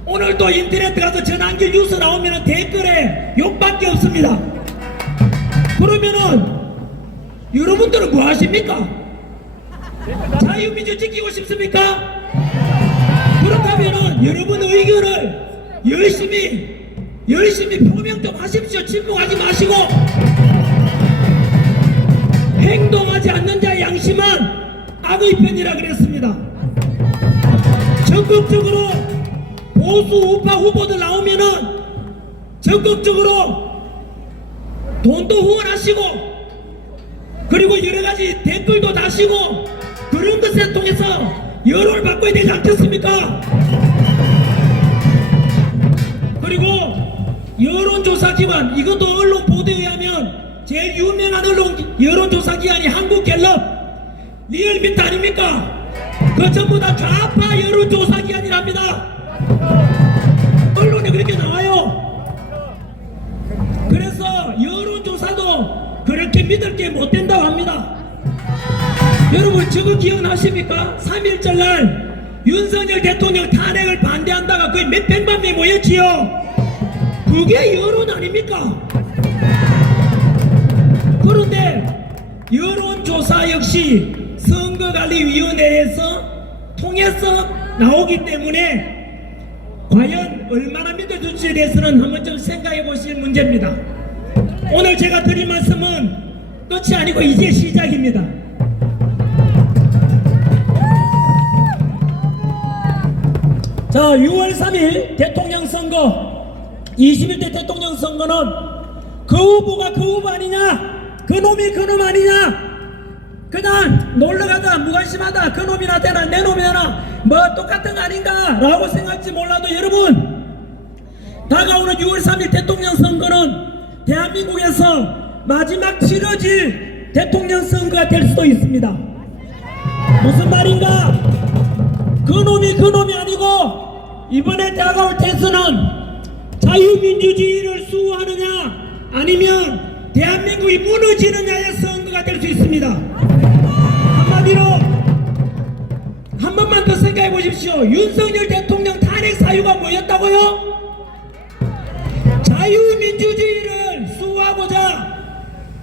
오늘도 인터넷 가서 전환길 뉴스 나오면 댓글에 욕밖에 없습니다. 그러면은 여러분들은 뭐 하십니까? 자유민주 지키고 싶습니까? 그렇다면은 여러분 의견을 열심히 표명 좀 하십시오. 침묵하지 마시고. 행동하지 않는 자의 양심은 악의 편이라 그랬습니다. 적극적으로 보수 우파 후보들 나오면은 적극적으로 돈도 후원하시고 그리고 여러가지 댓글도 다시고 그런 것을 통해서 여론을 바꿔야 되지 않겠습니까? 그리고 여론조사기관, 이것도 언론 보도에 의하면 제일 유명한 여론조사기관이 한국갤럽 리얼미터 아닙니까? 그 전부 다 좌파 여론조사기관이랍니다. 언론에 그렇게 나와요. 그래서 여론조사도 그렇게 믿을 게 못 된다고 합니다. 여러분, 저거 기억나십니까? 3.1절 날 윤석열 대통령 탄핵을 반대한다가 거의 몇백만 명이 모였지요. 그게 여론 아닙니까? 그런데 여론조사 역시 선거관리위원회에서 통해서 나오기 때문에 과연 얼마나 믿어줄지에 대해서는 한번 좀 생각해 보실 문제입니다. 오늘 제가 드린 말씀은 끝이 아니고 이제 시작입니다. 자, 6월 3일 대통령 선거, 21대 대통령 선거는 그 후보가 그 후보 아니냐, 그 놈이 그 놈 아니냐, 그냥 놀러가다 무관심하다 그 놈이나 되나 내 놈이나 뭐 똑같은 거 아닌가 라고 생각할지 몰라도 여러분, 다가오는 6월 3일 대통령 선거는 대한민국에서 마지막 치러질 대통령 선거가 될 수도 있습니다. 무슨 말인가? 그 놈이 아니고 이번에 다가올 대선은 자유민주주의를 수호하느냐 아니면 대한민국이 무너지느냐의 선거가 될 수 있습니다. 한마디로 한 번만 더 생각해 보십시오. 윤석열 대통령 탄핵 사유가 뭐였다고요? 자유민주주의를 수호하고자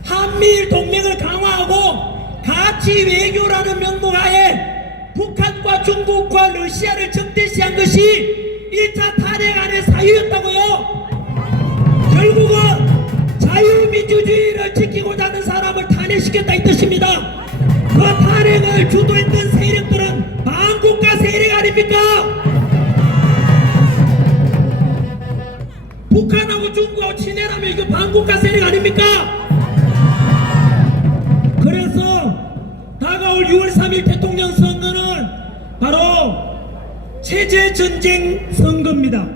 한미일 동맹을 강화하고 가치 외교라는 명목하에 북한과 중국과 러시아를 적대시한 것이 1차 탄핵안의 사유였다고요. 결국은 자유민주주의를 지키고자 하는 사람을 탄핵시켰다 이 뜻입니다. 그 탄핵을 주도했던 세력들은 반국가 세력 아닙니까? 북한하고 중국하고 친해라면 이거 반국가 세력 아닙니까? 그래서 다가올 6월 3일 대통령 선거는 바로 체제 전쟁 선거입니다.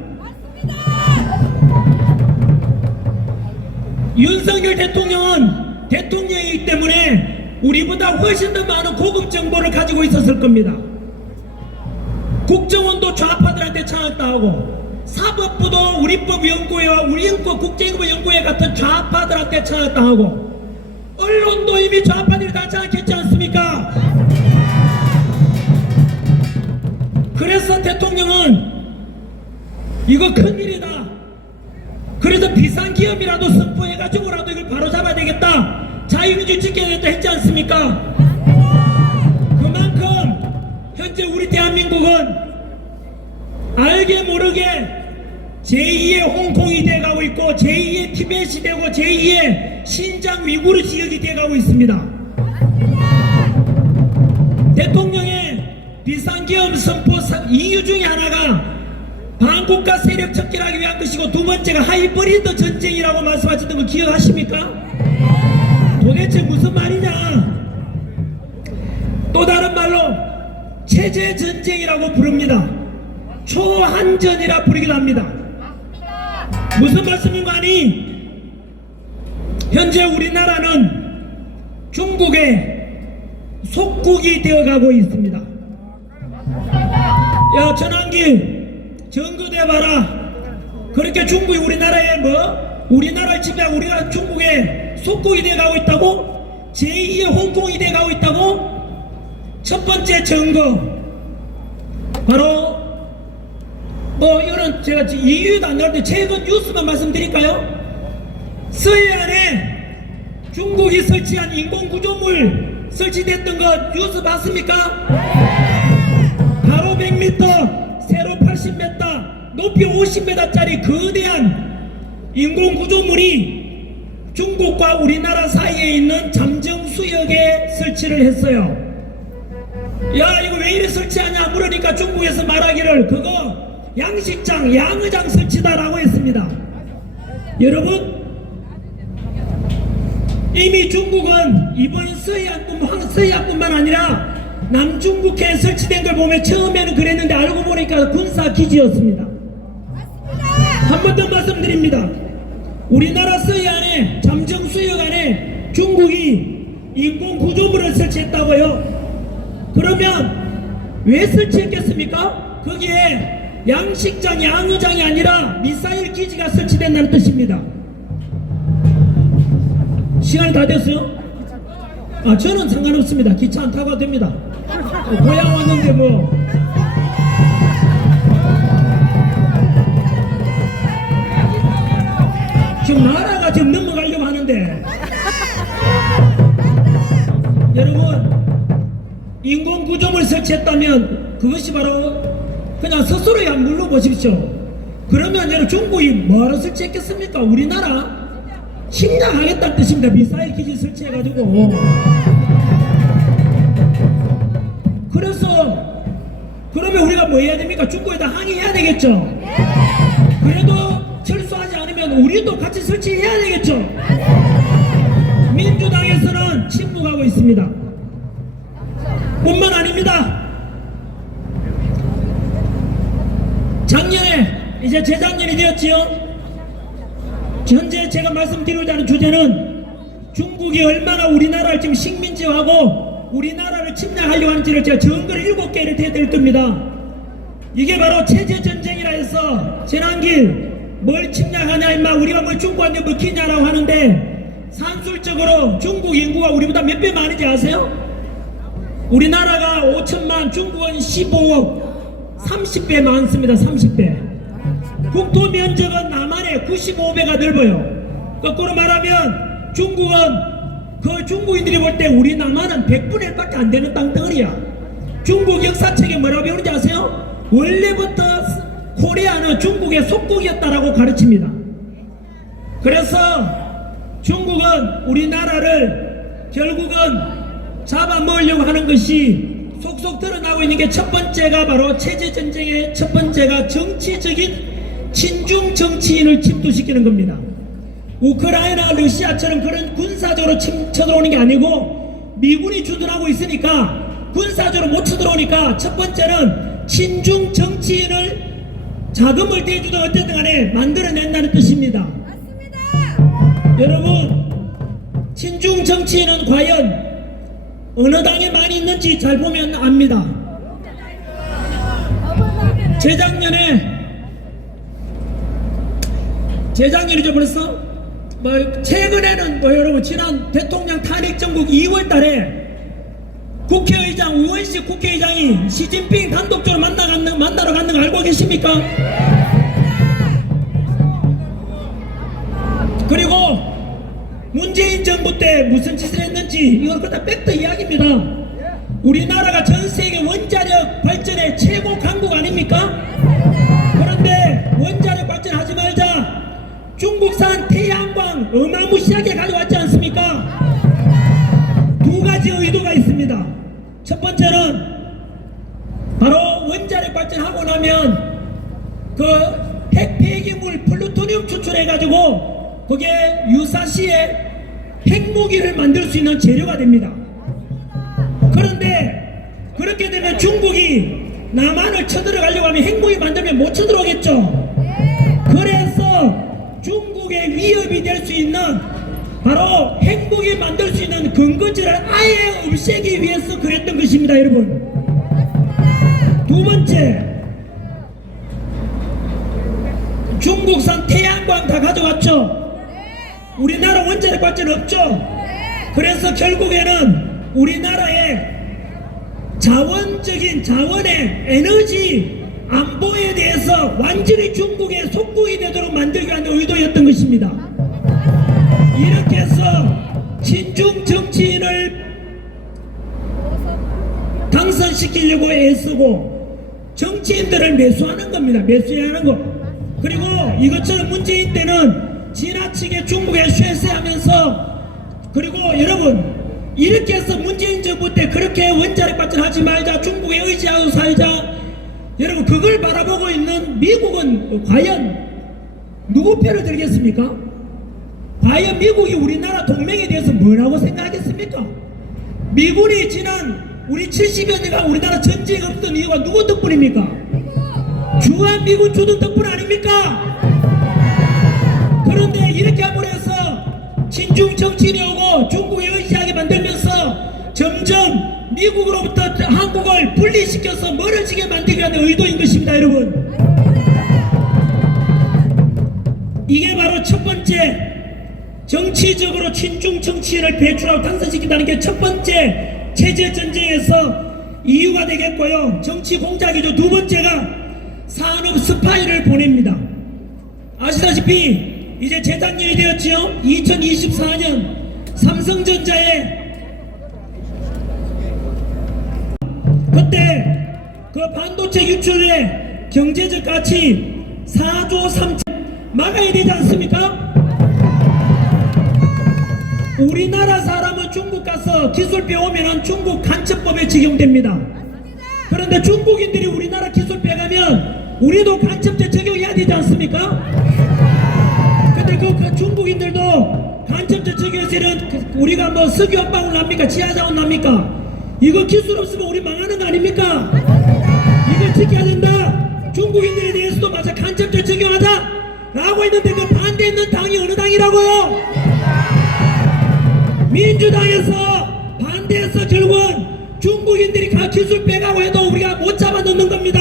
윤석열 대통령은 대통령이기 때문에 우리보다 훨씬 더 많은 고급 정보를 가지고 있었을 겁니다. 국정원도 좌파들한테 장악당하고 사법부도 우리법연구회와 국제인권연구회 같은 좌파들한테 장악당하고 언론도 이미 좌파들이 다 장악했지 않습니까? 그래서 대통령은 이거 큰일이다. 그래서 비상기업이라도 선포해가지고라도 이걸 바로잡아야 되겠다. 자유민주 지켜야 되겠다 했지 않습니까? 그만큼 현재 우리 대한민국은 알게 모르게 제2의 홍콩이 돼가고 있고 제2의 티벳이 되고 제2의 신장 위구르 지역이 돼가고 있습니다. 대통령의 비상기업 선포 이유 중에 하나가 반국가 세력 척결하기 위한 것이고 두 번째가 하이브리드 전쟁이라고 말씀하셨던 거 기억하십니까? 도대체 무슨 말이냐? 또 다른 말로 체제 전쟁이라고 부릅니다. 초한전이라 부르기도 합니다. 무슨 말씀인가 하니 현재 우리나라는 중국의 속국이 되어가고 있습니다. 야 전환기 증거대봐라. 그렇게 중국이 우리나라에 우리나라를 지배하고 우리가 중국의 속국이 돼가고 있다고? 제2의 홍콩이 돼가고 있다고? 첫 번째 증거 바로 이거는 제가 이유도 안 나올 때 최근 뉴스만 말씀드릴까요? 서해안에 중국이 설치한 인공구조물 설치됐던 거 뉴스 봤습니까? 가로 100m, 세로 80m, 높이 50m짜리 거대한 인공구조물이 중국과 우리나라 사이에 있는 잠정수역에 설치를 했어요. 야 이거 왜 이래 설치하냐 물으니까 중국에서 말하기를 그거 양식장, 양의장 설치다라고 했습니다. 여러분 이미 중국은 이번 서해안뿐만 아니라 남중국해에 설치된 걸 보면 처음에는 그랬는데 알고 보니까 군사기지였습니다. 한 번 더 말씀드립니다. 우리나라 서해안에 잠정수역 안에 중국이 인공구조물을 설치했다고요. 그러면 왜 설치했겠습니까? 거기에 양식장, 양의장이 아니라 미사일 기지가 설치된다는 뜻입니다. 시간이 다 됐어요? 저는 상관없습니다. 기차 안 타고 됩니다. 고향 왔는데 지금 나라가 지금 넘어가려고 하는데 여러분 인공구조물 설치했다면 그것이 바로 그냥 스스로에 한번 물러보십시오. 그러면 여러분 중국이 뭐하러 설치했겠습니까? 우리나라 침략하겠다는 뜻입니다. 미사일 기지 설치해가지고. 그래서 그러면 우리가 뭐 해야 됩니까? 중국에다 항의해야 되겠죠. 그래도 철수하지 않으면 우리도 같이 설치해야 되겠죠. 민주당에서는 침묵하고 있습니다. 뿐만 아닙니다. 작년에 이제 재작년이 되었지요. 현재 제가 말씀드리고자 하는 주제는 중국이 얼마나 우리나라를 지금 식민지화하고 우리나라를 침략하려고 하는지를 제가 증거를 7개를 대드릴 겁니다. 이게 바로 체제전쟁이라 해서 재난길 뭘 침략하냐 임마 우리가 뭘 중국한테 먹히냐라고 하는데 산술적으로 중국 인구가 우리보다 몇 배 많은지 아세요? 우리나라가 5천만, 중국은 15억, 30배 많습니다. 30배. 국토 면적은 남한의 95배가 넓어요. 거꾸로 말하면 중국은 그 중국인들이 볼 때 우리 남한은 100분의 1밖에 안 되는 땅덩어리야. 중국 역사책에 뭐라고 배우는지 아세요? 원래부터 코리아는 중국의 속국이었다라고 가르칩니다. 그래서 중국은 우리나라를 결국은 잡아먹으려고 하는 것이 속속 드러나고 있는 게 첫 번째가 바로 체제전쟁의 첫 번째가 정치적인 친중 정치인을 침투시키는 겁니다. 우크라이나 러시아처럼 그런 군사적으로 쳐들어오는 게 아니고 미군이 주둔하고 있으니까 군사적으로 못 쳐들어오니까 첫 번째는 친중 정치인을 자금을 대주든 어쨌든 간에 만들어낸다는 뜻입니다. 여러분, 친중 정치인은 과연 어느 당에 많이 있는지 잘 보면 압니다. 재작년이죠 벌써? 최근에는 여러분 지난 대통령 탄핵 정국 2월 달에 국회의장 우원식 국회의장이 시진핑 단독적으로 만나러 갔는 거 알고 계십니까? 그리고 문재인 정부 때 무슨 짓을 했는지 이건 다 팩트 이야기입니다. 우리나라가 전 세계 원자력 발전의 최고 강국 아닙니까? 그런데 원자력 발전하지 말자 중국산 태양광 어마무시하게 가져왔지 않습니까? 두 가지 의도가 있습니다. 첫 번째는 바로 원자력 발전하고 나면 그 핵 폐기물 플루토늄 추출해가지고 그게 유사시에 핵무기를 만들 수 있는 재료가 됩니다. 그런데 그렇게 되면 중국이 남한을 쳐들어가려고 하면 핵무기 만들면 못 쳐들어오겠죠. 그래서 중국의 위협이 될 수 있는 바로 핵무기 만들 수 있는 근거지를 아예 없애기 위해서 그랬던 것입니다. 여러분, 두 번째, 중국산 태양광 다 가져갔죠. 우리나라 원자력 발전 없죠. 그래서 결국에는 우리나라의 자원의 에너지 안보에 대해서 완전히 중국의 속국이 되도록 만들기 위한 의도였던 것입니다. 이렇게 해서 친중 정치인을 당선시키려고 애쓰고 정치인들을 매수하는 겁니다. 매수하는 거. 그리고 이것처럼 문재인 때는 지나치게 중국에 쇠퇴하면서, 그리고 여러분 이렇게 해서 문재인 정부 때 그렇게 원자력 발전하지 말자, 중국에 의지하고 살자, 여러분 그걸 바라보고 있는 미국은 과연 누구 편을 들겠습니까? 과연 미국이 우리나라 동맹에 대해서 뭐라고 생각하겠습니까? 미군이 지난 우리 70여 년간 우리나라 전쟁이 없던 이유가 누구 덕분입니까? 주한미군 주둔 덕분 아닙니까? 그런데 이렇게 함으로써 친중 정치인이 오고 중국에 의지하게 만들면서 점점 미국으로부터 한국을 분리시켜서 멀어지게 만들기 위한 의도인 것입니다. 여러분, 이게 바로 첫 번째, 정치적으로 친중 정치인을 배출하고 당선시킨다는 게 첫 번째 체제전쟁에서 이유가 되겠고요. 정치 공작이죠. 두 번째가 산업 스파이를 보냅니다. 아시다시피 이제 재작년이 되었지요. 2024년 삼성전자에 그때 그 반도체 유출의 경제적 가치 4조 3천 막아야 되지 않습니까? 우리나라 사람은 중국 가서 기술 배우면 중국 간첩법에 적용됩니다. 그런데 중국인들이 우리나라 기술 빼가면 우리도 간첩죄 적용해야 되지 않습니까? 근데 그 중국인들도 간첩죄 적용해서는 우리가 뭐 석유 한 방울 납니까? 지하자원 납니까? 이거 기술 없으면 우리 망하는 거 아닙니까? 이걸 지켜야 된다. 중국인들에 대해서도 마찬 간첩죄 적용하자 라고 했는데 그 반대했는 당이 어느 당이라고요? 민주당에서 반대해서 결국은 중국인들이 기술 빼가고 해도 우리가 못 잡아넣는 겁니다.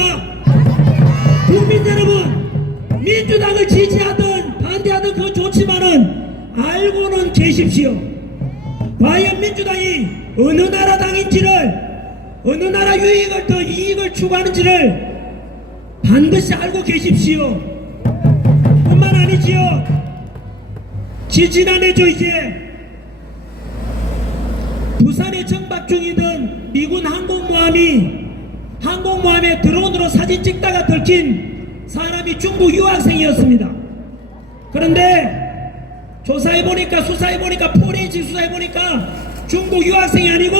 국민 여러분, 민주당을 지지하든 반대하든 그건 좋지만은 알고는 계십시오. 과연 민주당이 어느 나라 당인지를, 어느 나라 이익을 추구하는지를 반드시 알고 계십시오. 뿐만 아니지요. 지지난해죠. 이제 부산에 정박 중이던 미군 항공모함에 드론으로 사진 찍다가 들킨 사람이 중국 유학생이었습니다. 그런데 조사해보니까 수사해보니까 포렌식 수사해보니까 중국 유학생이 아니고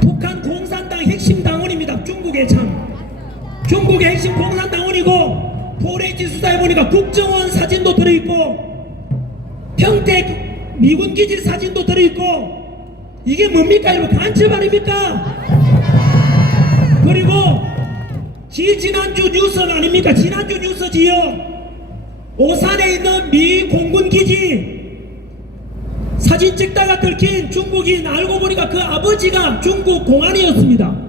북한 공산당 핵심 당원입니다. 중국의 핵심 공산당원이고 포렌식 수사해보니까 국정원 사진도 들어있고 평택 미군기지 사진도 들어있고 이게 뭡니까? 여러분 간첩 아닙니까? 그리고 지난주 뉴스는 아닙니까? 지난주 뉴스지요. 오산에 있는 미 공군기지 사진 찍다가 들킨 중국인 알고 보니까 그 아버지가 중국 공안이었습니다.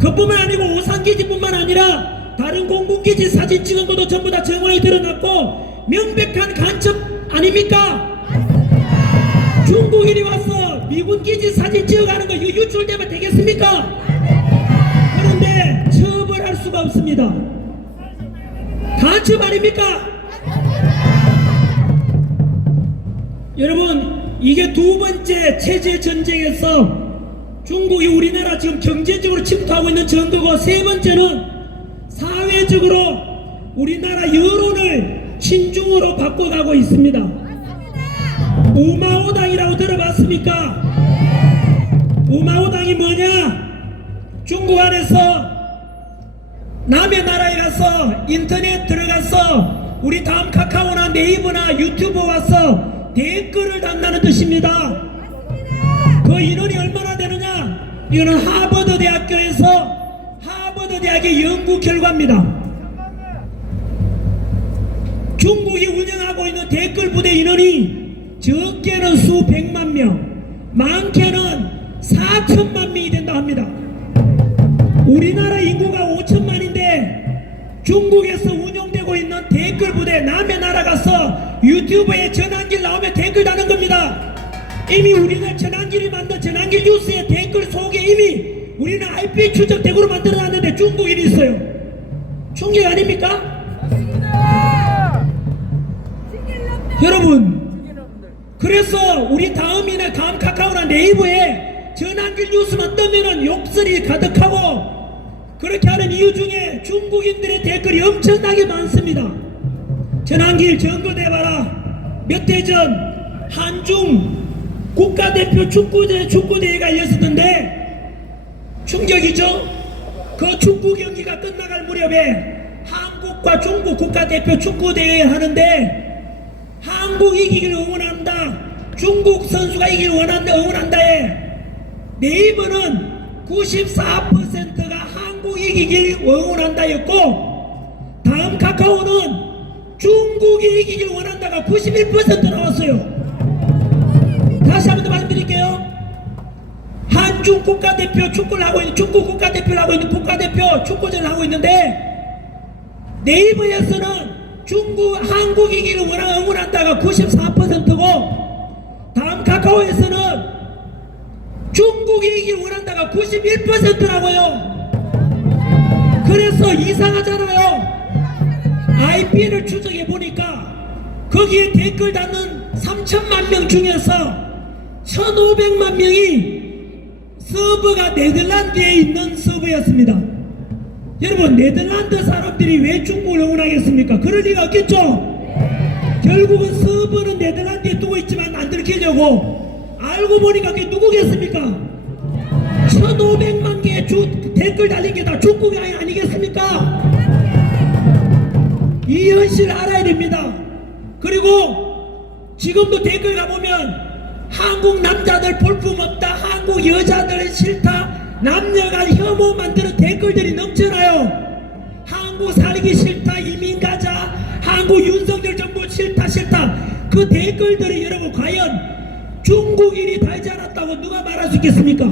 그뿐만 아니고 오산기지뿐만 아니라 다른 공군기지 사진 찍은 것도 전부 다 정황이 드러났고 명백한 간첩 아닙니까? 중국인이 와서 미군기지 사진 찍어가는 거 이거 유출되면 되겠습니까? 그런데 처벌할 수가 없습니다. 간첩 아닙니까? 여러분 이게 두 번째 체제 전쟁에서 중국이 우리나라 지금 경제적으로 침투하고 있는 증거고 세 번째는 사회적으로 우리나라 여론을 친중으로 바꿔가고 있습니다. 우마오당이라고 들어봤습니까? 우마오당이 뭐냐? 중국 안에서 남의 나라에 가서 인터넷 들어가서 우리 다음 카카오나 네이버나 유튜브 와서 댓글을 단다는 뜻입니다. 그 인원이 얼마나 되느냐? 이거는 하버드 대학의 연구 결과입니다. 중국이 운영하고 있는 댓글 부대 인원이 적게는 수백만 명, 많게는 4천만 명이 된다 합니다. 우리나라 인구가 5천만인데 중국에서 운영되고 있는 댓글 부대 남의 나라 가서 유튜브에 전환길 나오면 댓글 다는 겁니다. 이미 우리는 전환길이 만든 전환길 뉴스의 댓글 속에 이미 우리는 IP 추적 대구로 만들어놨는데 중국인이 있어요. 충격 아닙니까? 여러분 그래서 우리 다음이나 다음 카카오나 네이버에 전환길 뉴스만 뜨면은 욕설이 가득하고 그렇게 하는 이유 중에 중국인들의 댓글이 엄청나게 많습니다. 전환길 점거돼봐라. 몇 해 전 한중 국가대표 축구대회가 열렸었는데 충격이죠. 그 축구 경기가 끝나갈 무렵에 한국과 중국 국가대표 축구대회 하는데 한국 이기기를 응원한다, 중국 선수가 이기를 응원한다에 네이버는 94%가 한국 이기기를 응원한다였고 다음 카카오는 중국이 이기기를 원한다가 91% 나왔어요. 다시 한 번 더 말씀드릴게요. 한중 국가대표 축구를 하고 있는 중국 국가대표를 하고 있는 국가대표 축구전을 하고 있는데 네이버에서는 한국 이기를 응원한다가 94%고 다음 카카오에서는 중국이 이기를 원한다가 91%라고요. 그래서 이상하잖아요. IP를 추적해 보니까 거기에 댓글 달는 3천만 명 중에서 1,500만 명이 서버가 네덜란드에 있는 서버였습니다. 여러분 네덜란드 사람들이 왜 중국을 응원하겠습니까? 그럴 리가 없겠죠. 결국은 서버는 네덜란드에 두고 있지만 안 들키려고 알고 보니까 그게 누구겠습니까? 1,500만 개의 댓글 달린 게 다 중국이 아니겠습니까? 이 현실을 알아야 됩니다. 그리고 지금도 댓글 가보면 한국 남자들 볼품없다, 한국 여자들은 싫다, 남녀가 혐오 만드는 댓글들이 넘쳐나요. 한국 살기 싫다, 이민 가자, 한국 윤석열 정부 싫다. 그 댓글들이 여러분 과연 중국인이 달지 않았다고 누가 말할 수 있겠습니까?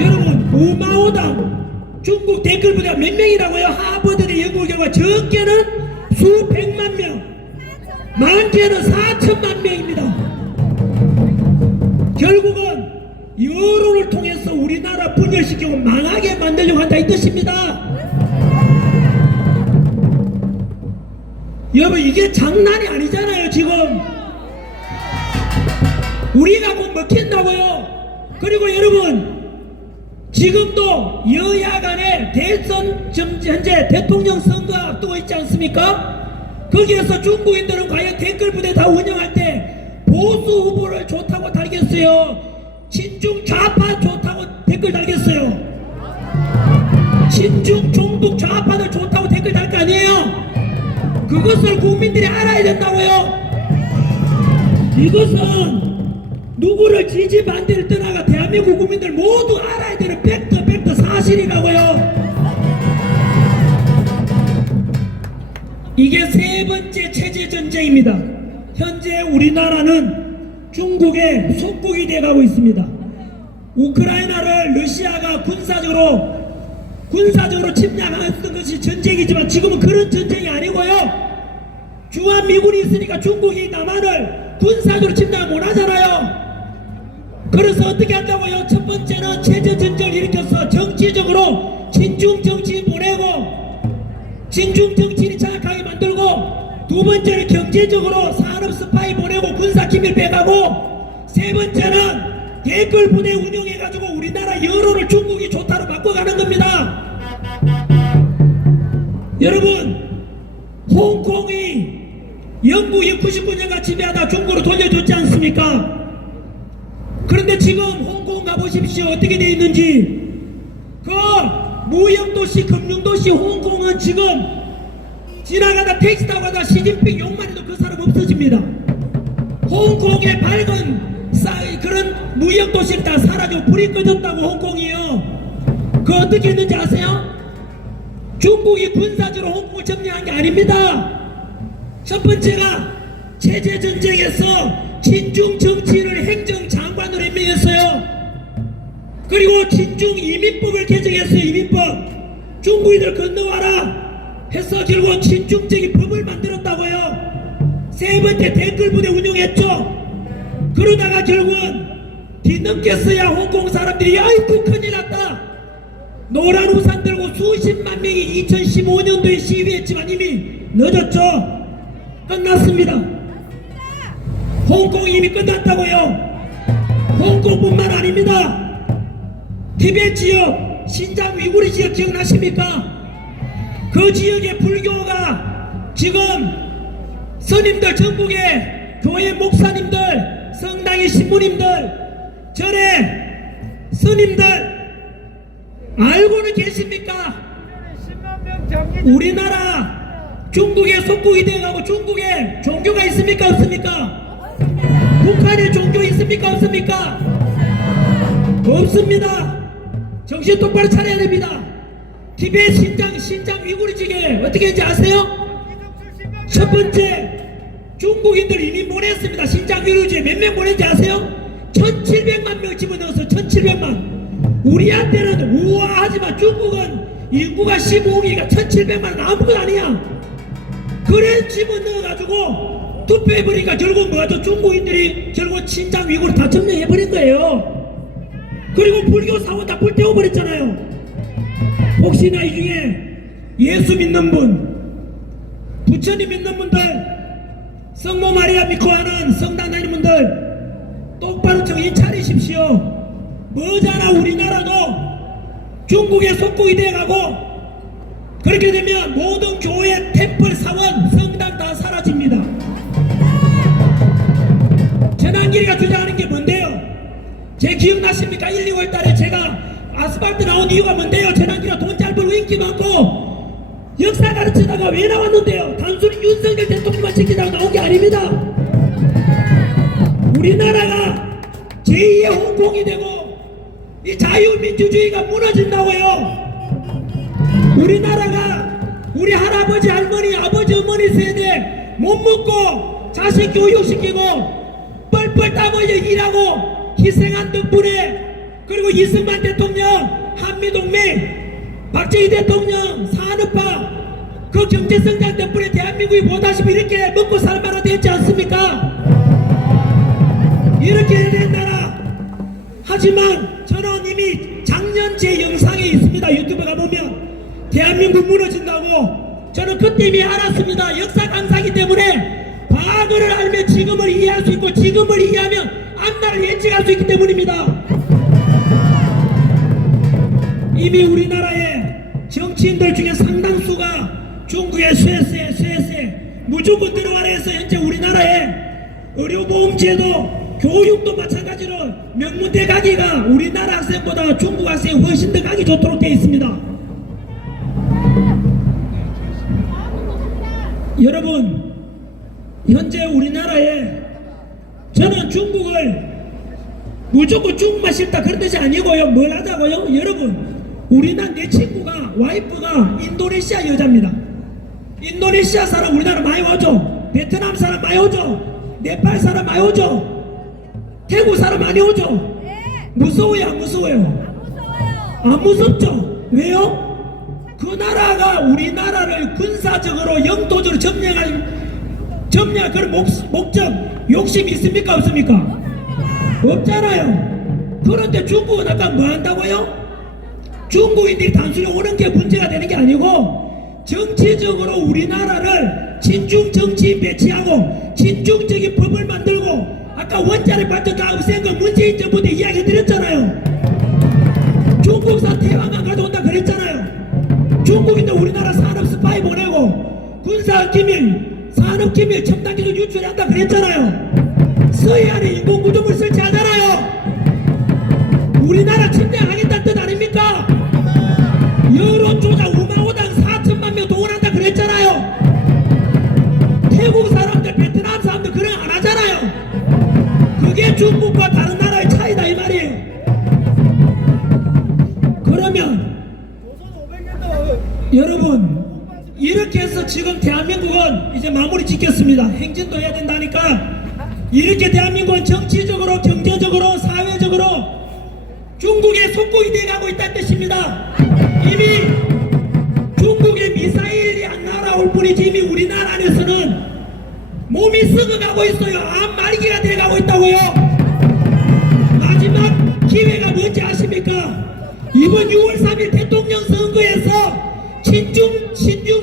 여러분 우마오당 중국 댓글 부대가 몇 명이라고요? 하버드의 연구 결과 적게는 수백만 명, 많게는 4천만 명입니다. 결국은 여론을 통해서 통해서 우리나라 분열시키고 망하게 만들려고 한다 이 뜻입니다. 여러분 이게 장난이 아니잖아요. 지금 우리가 곧 먹힌다고요. 그리고 여러분 지금도 여야 간에 대선 현재 대통령 선거가 앞두고 있지 않습니까? 거기에서 중국인들은 과연 댓글 부대 다 운영할 때 보수 후보를 좋다고 달겠어요? 친중 좌파 좋다고 댓글 달겠어요? 친중 종북 좌파들 좋다고 댓글 달 거 아니에요? 그것을 국민들이 알아야 된다고요. 이것은 누구를 지지 반대를 떠나가 대한민국 국민들 모두 알아야 되는 팩트 사실이라고요. 이게 세 번째 체제 전쟁입니다. 현재 우리나라는 중국의 속국이 돼가고 있습니다. 우크라이나를 러시아가 군사적으로 침략했던 것이 전쟁이지만 지금은 그런 전쟁이 아니고요. 주한미군이 있으니까 중국이 남한을 군사적으로 침략을 못하잖아요. 그래서 어떻게 한다고요? 첫 번째는 체제 전쟁을 일으켜서 정치적으로 친중 정치인 보내고 친중 정치인이 장악하게 만들고, 두 번째는 경제적으로 산업 스파이 보내고 군사 기밀 빼가고, 세 번째는 댓글 부대 운영해가지고 우리나라 여론을 중국이 좋다로 바꿔가는 겁니다. 여러분 홍콩이 영국이 99년간 지배하다 중국으로 돌려줬지 않습니까? 그런데 지금 홍콩 가보십시오. 어떻게 돼 있는지. 그 무역도시 금융도시 홍콩은 지금 지나가다 택시 타고 가다 시진핑 욕만 해도 그 사람 없어집니다. 홍콩의 밝은 그런 무역도시를 다 사라지고 불이 꺼졌다고 홍콩이요. 그 어떻게 했는지 아세요? 중국이 군사적으로 홍콩을 점령한 게 아닙니다. 첫 번째가 체제전쟁에서 친중 정치인을 행정장관으로 임명했어요. 그리고 친중 이민법을 개정했어요. 이민법. 중국인들 건너와라 해서 결국 친중적인 법을 만들었다고요. 세 번째 댓글 부대 운영했죠. 그러다가 결국은 뒤늦게서야 홍콩 사람들이 아이고 큰일 났다, 노란 우산 들고 수십만 명이 2015년도에 시위했지만 이미 늦었죠. 끝났습니다. 홍콩이 이미 끝났다고요. 홍콩뿐만 아닙니다. 티베트 지역, 신장 위구르 지역 기억나십니까? 그 지역의 불교가 지금 스님들, 전국의 교회 목사님들, 성당의 신부님들, 절의 스님들 알고는 계십니까? 우리나라 중국의 속국이 되어가고 중국에 종교가 있습니까 없습니까? 북한에 종교 있습니까 없습니까? 없습니다. 정신 똑바로 차려야 됩니다. 티베트 신장 위구르 지역에 어떻게 했는지 아세요? 첫 번째 중국인들 이미 보냈습니다. 신장 위구르 지역에 몇 명 보냈는지 아세요? 1700만 명 집어넣어서 1700만. 우리한테는 우아하지만 중국은 인구가 15억이니까 1700만 아무것도 아니야. 그래 집어넣어가지고 투표해버리니까 결국 뭐죠? 중국인들이 결국 신장 위구르 다 점령해버린 거예요. 그리고 불교 사원 다 불태워버렸잖아요. 혹시나 이 중에 예수 믿는 분, 부처님 믿는 분들, 성모 마리아 믿고 하는 성당 다니는 분들 똑바로 정신 차리십시오. 뭐잖아, 우리나라도 중국의 속국이 돼가고 그렇게 되면 모든 교회, 템플, 사원, 성당 다 사라집니다. 전환길이가 주장하는 게 뭔데요? 제 기억나십니까? 1, 2월 달에 제가 아스팔트 나온 이유가 뭔데요? 전환길이가 돈 잘 벌고 인기 많고 역사 가르치다가 왜 나왔는데요? 단순히 윤석열 대통령만 지키다가 나온 게 아닙니다. 우리나라가 제2의 홍콩이 되고 이 자유민주주의가 무너진다고요. 우리나라가 우리 할아버지, 할머니, 아버지, 어머니 세대 못 먹고 자식 교육시키고 뻘뻘 땀 흘려 일하고 희생한 덕분에, 그리고 이승만 대통령, 한미동맹, 박정희 대통령, 산업화, 그 경제성장 덕분에 대한민국이 보다시피 이렇게 먹고 살만하게 됐지 않습니까? 이렇게 된 나라. 하지만 저는 이미 있습니다. 유튜브 가보면 대한민국 무너진다고. 저는 그때 이미 알았습니다. 역사 강사이기 때문에 과거를 알면 지금을 이해할 수 있고 지금을 이해하면 앞날을 예측할 수 있기 때문입니다. 이미 우리나라의 정치인들 중에 상당수가 중국의 쇠세 무조건 들어가라 해서 현재 우리나라의 의료보험제도 교육도 마찬가지로 명문대 가기가 우리나라 학생보다 중국 학생이 훨씬 더 가기 좋도록 되어 있습니다. 여러분, 현재 우리나라에 저는 중국을 무조건 중국만 싫다 그런 뜻이 아니고요. 뭘 하자고요? 여러분, 우리나라 내 친구가 와이프가 인도네시아 여자입니다. 인도네시아 사람 우리나라 많이 오죠. 베트남 사람 많이 오죠. 네팔 사람 많이 오죠. 태국 사람 많이 오죠. 무서워요 안 무서워요? 안 무섭죠. 왜요? 그 나라가 우리나라를 군사적으로 영토적으로 점령할 그런 목적 욕심이 있습니까 없습니까? 없잖아요. 그런데 중국은 아까 뭐 한다고요? 중국인들이 단순히 오는 게 문제가 되는 게 아니고 정치적으로 우리나라를 친중 정치인 배치하고 친중적인 법을 만들고 아까 원자력 발전다 없앤 거 문재인 정부 때 이야기 드렸잖아요. 중국산 태왕강 가져온다 그랬잖아요. 중국인들 우리나라 산업 스파이 보내고 군사 기밀, 산업 기밀, 첨단 기술 유출한다 그랬잖아요. 서해안에 인공구조물 설치하잖아요. 우리나라 침략하겠다는 뜻 아닙니까? 여론조작 우마오당 4천만 명 동원한다 그랬잖아요. 태국 사람들, 베트남 사람들 그런 거 안 하잖아요. 그게 중국과 다른 나라의 차이다 이 말이에요. 그러면 여러분 이렇게 해서 지금 대한민국은 이제 마무리 짓겠습니다. 행진도 해야 된다니까 이렇게 대한민국은 정치적으로 경제적으로 사회적으로 중국의 속국이 돼가고 있다는 뜻입니다. 이미 중국의 미사일이 안 날아올 뿐이지 이미 우리나라 안에서는 몸이 썩어가고 있어요. 암 말기가 돼가고 있다고요. 마지막 기회가 뭔지 아십니까? 이번 6월 3일 대통령 선거에서 친중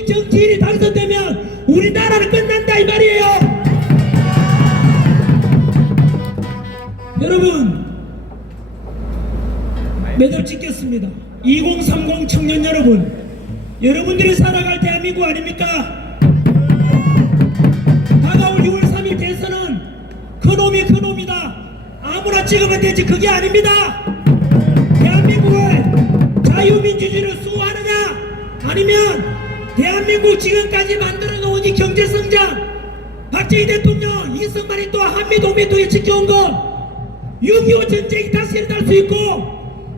정치인이 당선되면 우리나라는 끝난다 이 말이에요. 여러분 매듭 짓겠습니다. 2030 청년 여러분, 여러분들이 살아갈 대한민국 아닙니까? 다가올 6월 3일 대선은 그놈이 그놈이다 아무나 찍으면 되지 그게 아닙니다. 대한민국을 자유민주주의를 수호하느냐 아니면 대한민국 지금까지 만들어 놓은 이 경제성장 박정희 대통령 이승만이 또 한미동맹통에 지켜온 거 6.25 전쟁이 다시 일어날 수 있고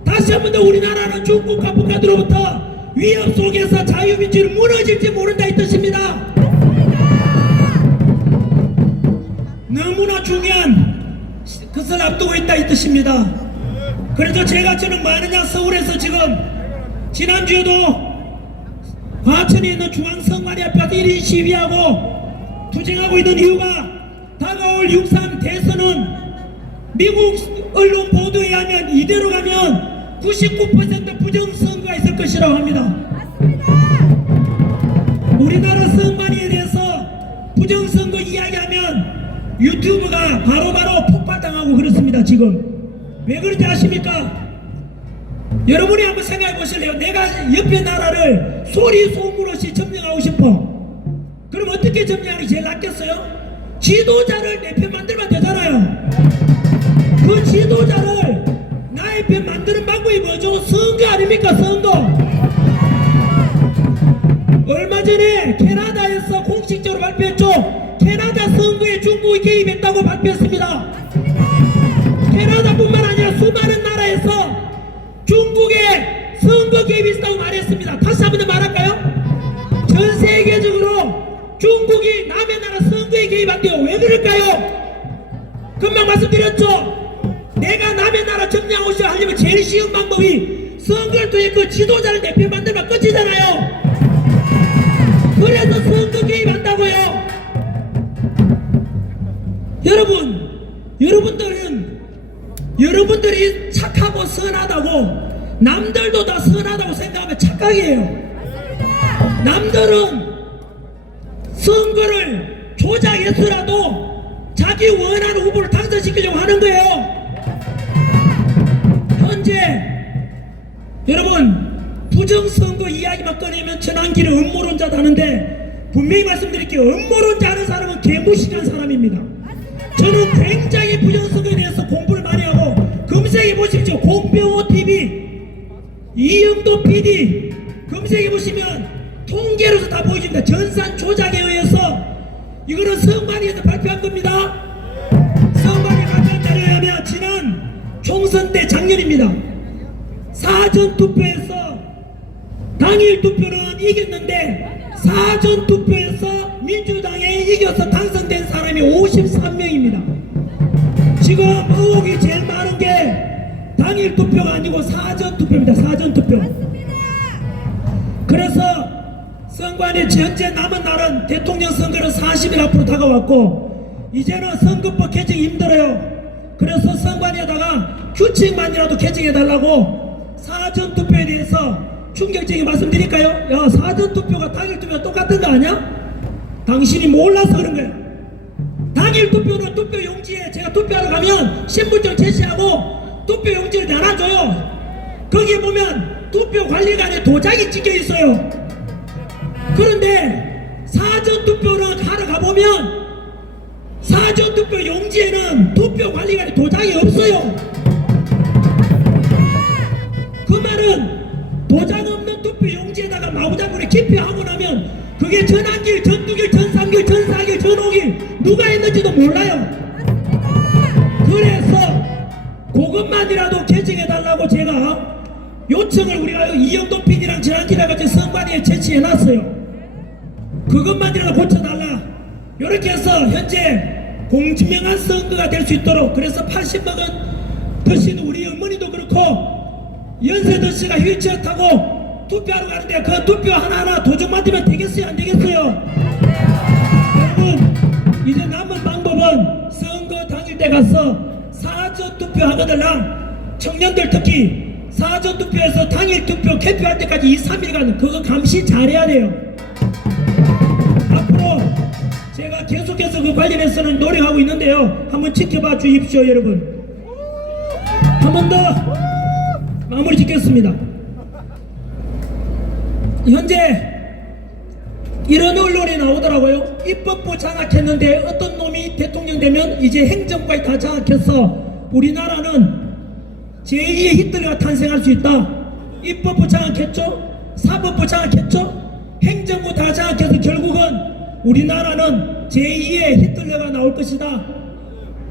다시 한 번 더 우리나라는 중국과 북한으로부터 위협 속에서 자유민주를 무너질지 모른다 이 뜻입니다. 너무나 중요한 것을 앞두고 있다 이 뜻입니다. 그래서 제가 저는 뭐 하느냐 서울에서 지금 지난주에도 과천에 있는 중앙성마리 앞에서 1인 시위하고 투쟁하고 있는 이유가 다가올 6.3 대선은 미국 언론 보도에 하면 이대로 가면 99% 부정선거가 있을 것이라고 합니다. 우리나라 선관위에 대해서 부정선거 이야기하면 유튜브가 바로바로 폭발당하고 그렇습니다. 지금 왜 그런지 아십니까? 여러분이 한번 생각해 보실래요? 내가 옆에 나라를 소리 소문 없이 점령하고 싶어. 그럼 어떻게 점령하는 게 제일 낫겠어요? 지도자를 내 편 만들면 되잖아요. 그 지도자를 나의 편 만드는 방법이 뭐죠? 선거 아닙니까? 선거. 얼마 전에 캐나다에서 공식적으로 발표했죠. 캐나다 선거에 중국이 개입했다고 발표했습니다. 캐나다뿐만 아니라 수많은 나라에서 중국의 선거 개입이 있다고 말했습니다. 다시 한 번 더 말할까요? 전 세계적으로 중국이 남의 나라 선거에 개입한대요. 왜 그럴까요? 금방 말씀드렸죠. 내가 남의 나라 점령하고 싶어 하려면 제일 쉬운 방법이 선거를 통해 그 지도자를 내 편 만들면 끝이잖아요. 그래서 선거 개입한다고요. 여러분들이 착하고 선하다고 남들도 다 선하다고 생각하면 착각이에요. 남들은 선거를 조작해서라도 자기 원하는 후보를 당선시키려고 하는 거예요. 현재 여러분 부정선거 이야기만 꺼내면 전환기를 음모론자다는데 분명히 말씀드릴게요. 음모론자 하는 사람은 개무식한 사람입니다. 저는 굉장히 부정선거에 대해서 공부를 많이 하고 검색해 보십시오. 공병호 TV, 이영도 PD 검색해 보시면 통계로서 다 보여줍니다. 전산 조작에 의해서 이거는 선관위에서 발표한 겁니다. 선관위 발표한 자료에 의하면 지난 총선 때 작년입니다. 사전투표에서 당일 투표는 이겼는데 사전투표에서 민주당에 이겨서 당선된 사람이 53명입니다. 지금 의혹이 제일 많은 게 당일 투표가 아니고 사전투표입니다. 사전투표. 그래서 선관위 현재 남은 날은 대통령 선거는 40일 앞으로 다가왔고 이제는 선거법 개정이 힘들어요. 그래서 선관위에다가 규칙만이라도 개정해달라고 사전투표에 대해서 충격적인 말씀드릴까요? 야, 사전투표가 당일투표가 똑같은 거 아니야? 당신이 몰라서 그런 거야. 당일투표는 투표용지에 제가 투표하러 가면 신분증 제시하고 투표용지를 나눠줘요. 거기에 보면 투표관리관에 도장이 찍혀 있어요. 그런데 사전투표를 하러 가보면 사전투표 용지에는 투표관리관에 도장이 없어요. 그 말은 도장 없는 투표 용지에다가 마구잡이로 기표하고 나면 그게 전환길, 전두길, 전삼길, 전사길, 전오길 누가 했는지도 몰라요. 그래서 그것만이라도 개정해달라고 제가 요청을 우리가 이영도 PD랑 지난길에 같이 선관위에 제시해놨어요. 그것만이라도 고쳐달라. 이렇게 해서 현재 공증명한 선거가 될 수 있도록 그래서 80먹은 드신 우리 어머니도 그렇고 연세 드시가 휠체어 타고 투표하러 가는데 그 투표 하나하나 도장 만들면 되겠어요? 안 되겠어요? 여러분 이제 남은 방법은 선거 당일 때 가서 사전투표 하거들랑 청년들 특히 사전투표에서 당일 투표 개표할 때까지 2, 3일간 그거 감시 잘해야 돼요. 앞으로 제가 계속해서 그 관련해서는 노력하고 있는데요. 한번 지켜봐 주십시오 여러분. 한 번 더 마무리 짓겠습니다. 현재 이런 언론이 나오더라고요. 입법부 장악했는데 어떤 놈이 대통령 되면 이제 행정부까지 다 장악해서 우리나라는 제2의 히틀러가 탄생할 수 있다. 입법부 장악했죠. 사법부 장악했죠. 행정부 다 장악해서 결국은 우리나라는 제2의 히틀러가 나올 것이다.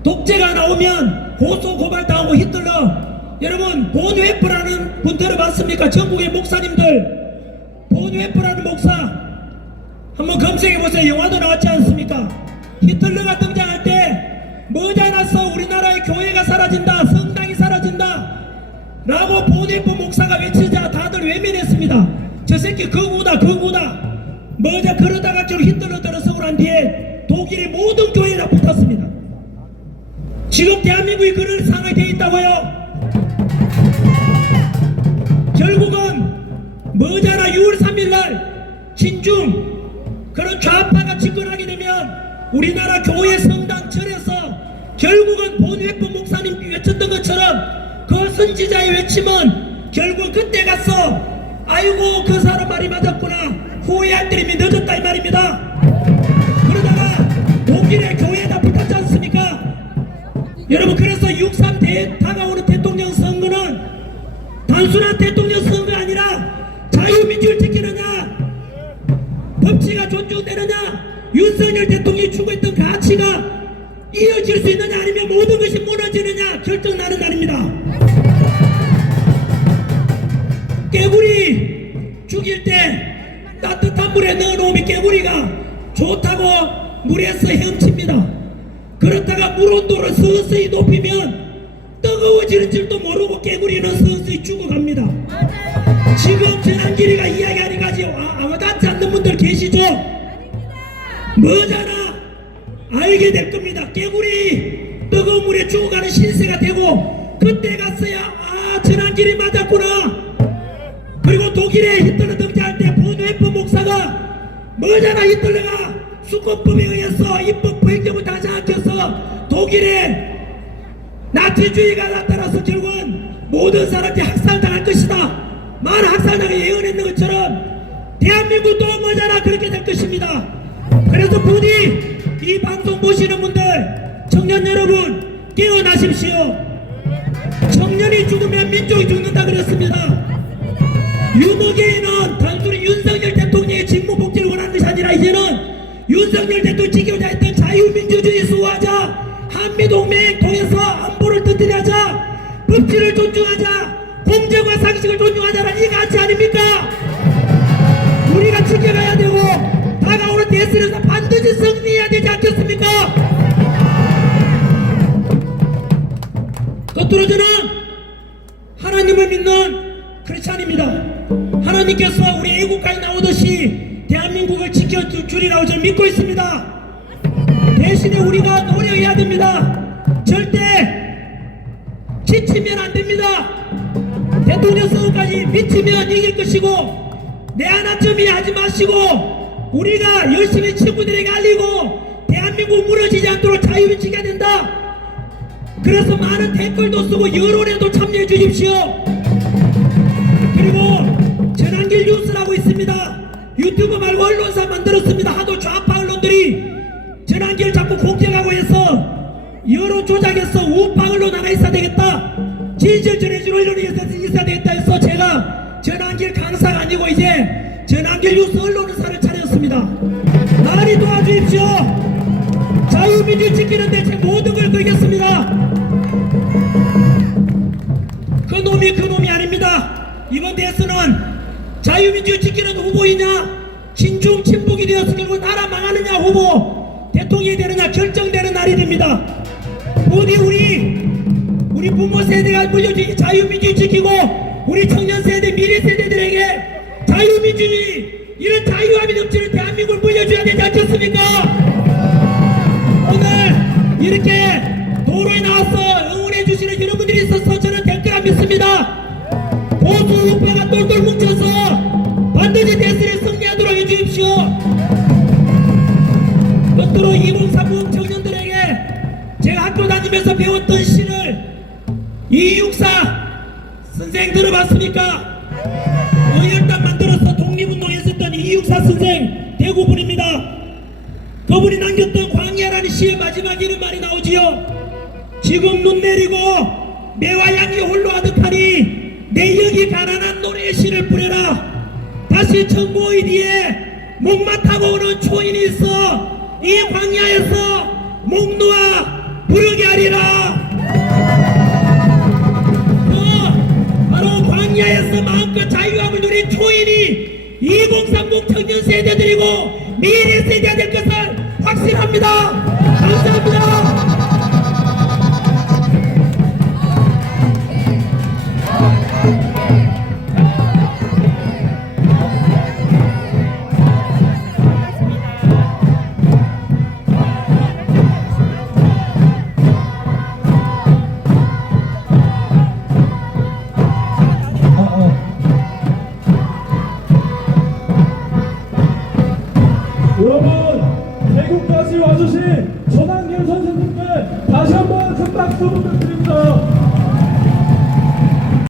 독재가 나오면 고소 고발당하고 히틀러. 여러분 본웨프라는 분 들어봤습니까? 전국의 목사님들 본웨프라는 목사 한번 검색해보세요. 영화도 나왔지 않습니까? 히틀러가 등장할 때 머지않아서 우리나라의 교회가 사라진다, 성당이 사라진다 라고 본웨프 목사가 외치자 다들 외면했습니다. 저 새끼 거구다 거구다. 머자 그러다가 저 히틀러 들어서고 난 뒤에 독일의 모든 교회가 붙었습니다. 지금 대한민국이 그런 상황이 되어 있다고요. 결국은 머지않아 6월 3일날 친중 그런 좌파가 집권하게 되면 우리나라 교회 성당 절에서 결국은 본회법 목사님 외쳤던 것처럼 그 선지자의 외침은 결국 그때 가서 아이고 그 사람 말이 맞았구나 후회할 때이미 늦었다 이 말입니다. 그러다가 독일의 교회에다 붙었지 않습니까? 여러분 그래서 6.3 다가오는 대통령 선거는 단순한 대통령 선거가 아니라 자유민주를 지키느냐 법치가 존중되느냐 윤석열 대통령이 추구했던 가치가 이어질 수 있느냐 아니면 모든 것이 무너지느냐 결정나는 날입니다. 깨구리 죽일 때 따뜻한 물에 넣어놓으면 깨구리가 좋다고 물에서 헤엄칩니다. 그렇다가 물 온도를 서서히 높이면 뜨거워지는 줄도 모르고 깨구리는 서서히 죽어갑니다. 지금 전환길이가 이야기하는 가지 와닿지 않는 분들 계시죠? 머지않아 알게 될 겁니다. 깨구리 뜨거운 물에 죽어가는 신세가 되고 그때 갔어야 전환길이 맞았구나. 그리고 독일에 히틀러 등장할 때 본웨프 목사가 뭐잖아. 히틀러가 수권법에 의해서 입법 행정을 다 장악해서 독일에 나치주의가 나타나서 결국은 모든 사람들이 학살당할 것이다. 많은 학살당을 예언했는 것처럼 대한민국도 뭐잖아 그렇게 될 것입니다. 그래서 부디 이 방송 보시는 분들 청년 여러분 깨어나십시오. 청년이 죽으면 민족이 죽는다 그랬습니다. 유머계인은 단순히 윤석열 대통령의 직무복지를 원하는 것이 아니라 이제는 윤석열 대통령이 지키고자 했던 자유민주주의 수호하자, 한미동맹 통해서 안보를 튼튼하자, 법치를 존중하자, 공정과 상식을 존중하자는 이 가치 아닙니까? 우리가 지켜가야 되고 다가오는 대선에서 반드시 승리해야 되지 않겠습니까? 겉으로 저는 하나님을 믿는 크리스찬입니다. 하나님께서 우리 애국가에 나오듯이 대한민국을 지켜주리라고 저는 믿고 있습니다. 대신에 우리가 노력해야 됩니다. 절대 지치면 안 됩니다. 대통령 선거까지 미치면 이길 것이고 내 하나쯤이 하지 마시고 우리가 열심히 친구들에게 알리고 대한민국 무너지지 않도록 자유를 지켜야 된다. 그래서 많은 댓글도 쓰고 여론에도 참여해 주십시오. 그리고 전환길 뉴스라고 있습니다. 유튜브 말고 언론사 만들었습니다. 하도 좌파 언론들이 전환길 자꾸 공격하고 해서 여론 조작해서 우파 언론 하나 있어야 되겠다, 진실 전해줄 언론이 있어야 되겠다 해서 제가 전환길 강사가 아니고 이제 전환길 뉴스 언론사를 차렸습니다. 많이 도와주십시오. 자유민주 지키는데 제 모든 걸 걸겠습니다. 그놈이 아닙니다. 이번 대선은 자유민주 지키는 후보이냐 친중 친북이 되어서 결국 나라 망하느냐 후보 대통령이 되느냐 결정되는 날이 됩니다. 부디 우리 부모 세대가 물려준 자유민주 지키고 우리 청년 세대 미래 세대들에게 자유민주주의 이런 자유함이 넘치는 대한민국을 물려줘야 되지 않겠습니까? 오늘 이렇게 도로에 나와서 응원해 주시는 여러분들이 있어서 저는 댓글 안 믿습니다. 보수 우파가 똘똘 뭉쳐서 반드시 대선에 승리하도록 해주십시오. 끝으로 2030 청년들에게 제가 학교 다니면서 배웠던 시를 이육사 선생 들어봤습니까? 의열단 만들어서 독립운동했었던 이육사 선생 대구분입니다. 그분이 남겼던 광야라는 시의 마지막 이런 말이 나오지요. 지금 눈 내리고 매와 양이 홀로 아득하니 내 여기 가난한 노래의 시를 부려라. 다시 천고의 뒤에 목마 타고 오는 초인이 있어 이 광야에서 목 놓아 부르게 하리라. 바로 광야에서 마음껏 자유함을 누린 초인이 2030 청년 세대들이고 미래 세대가 될 것을 확신합니다. 감사합니다.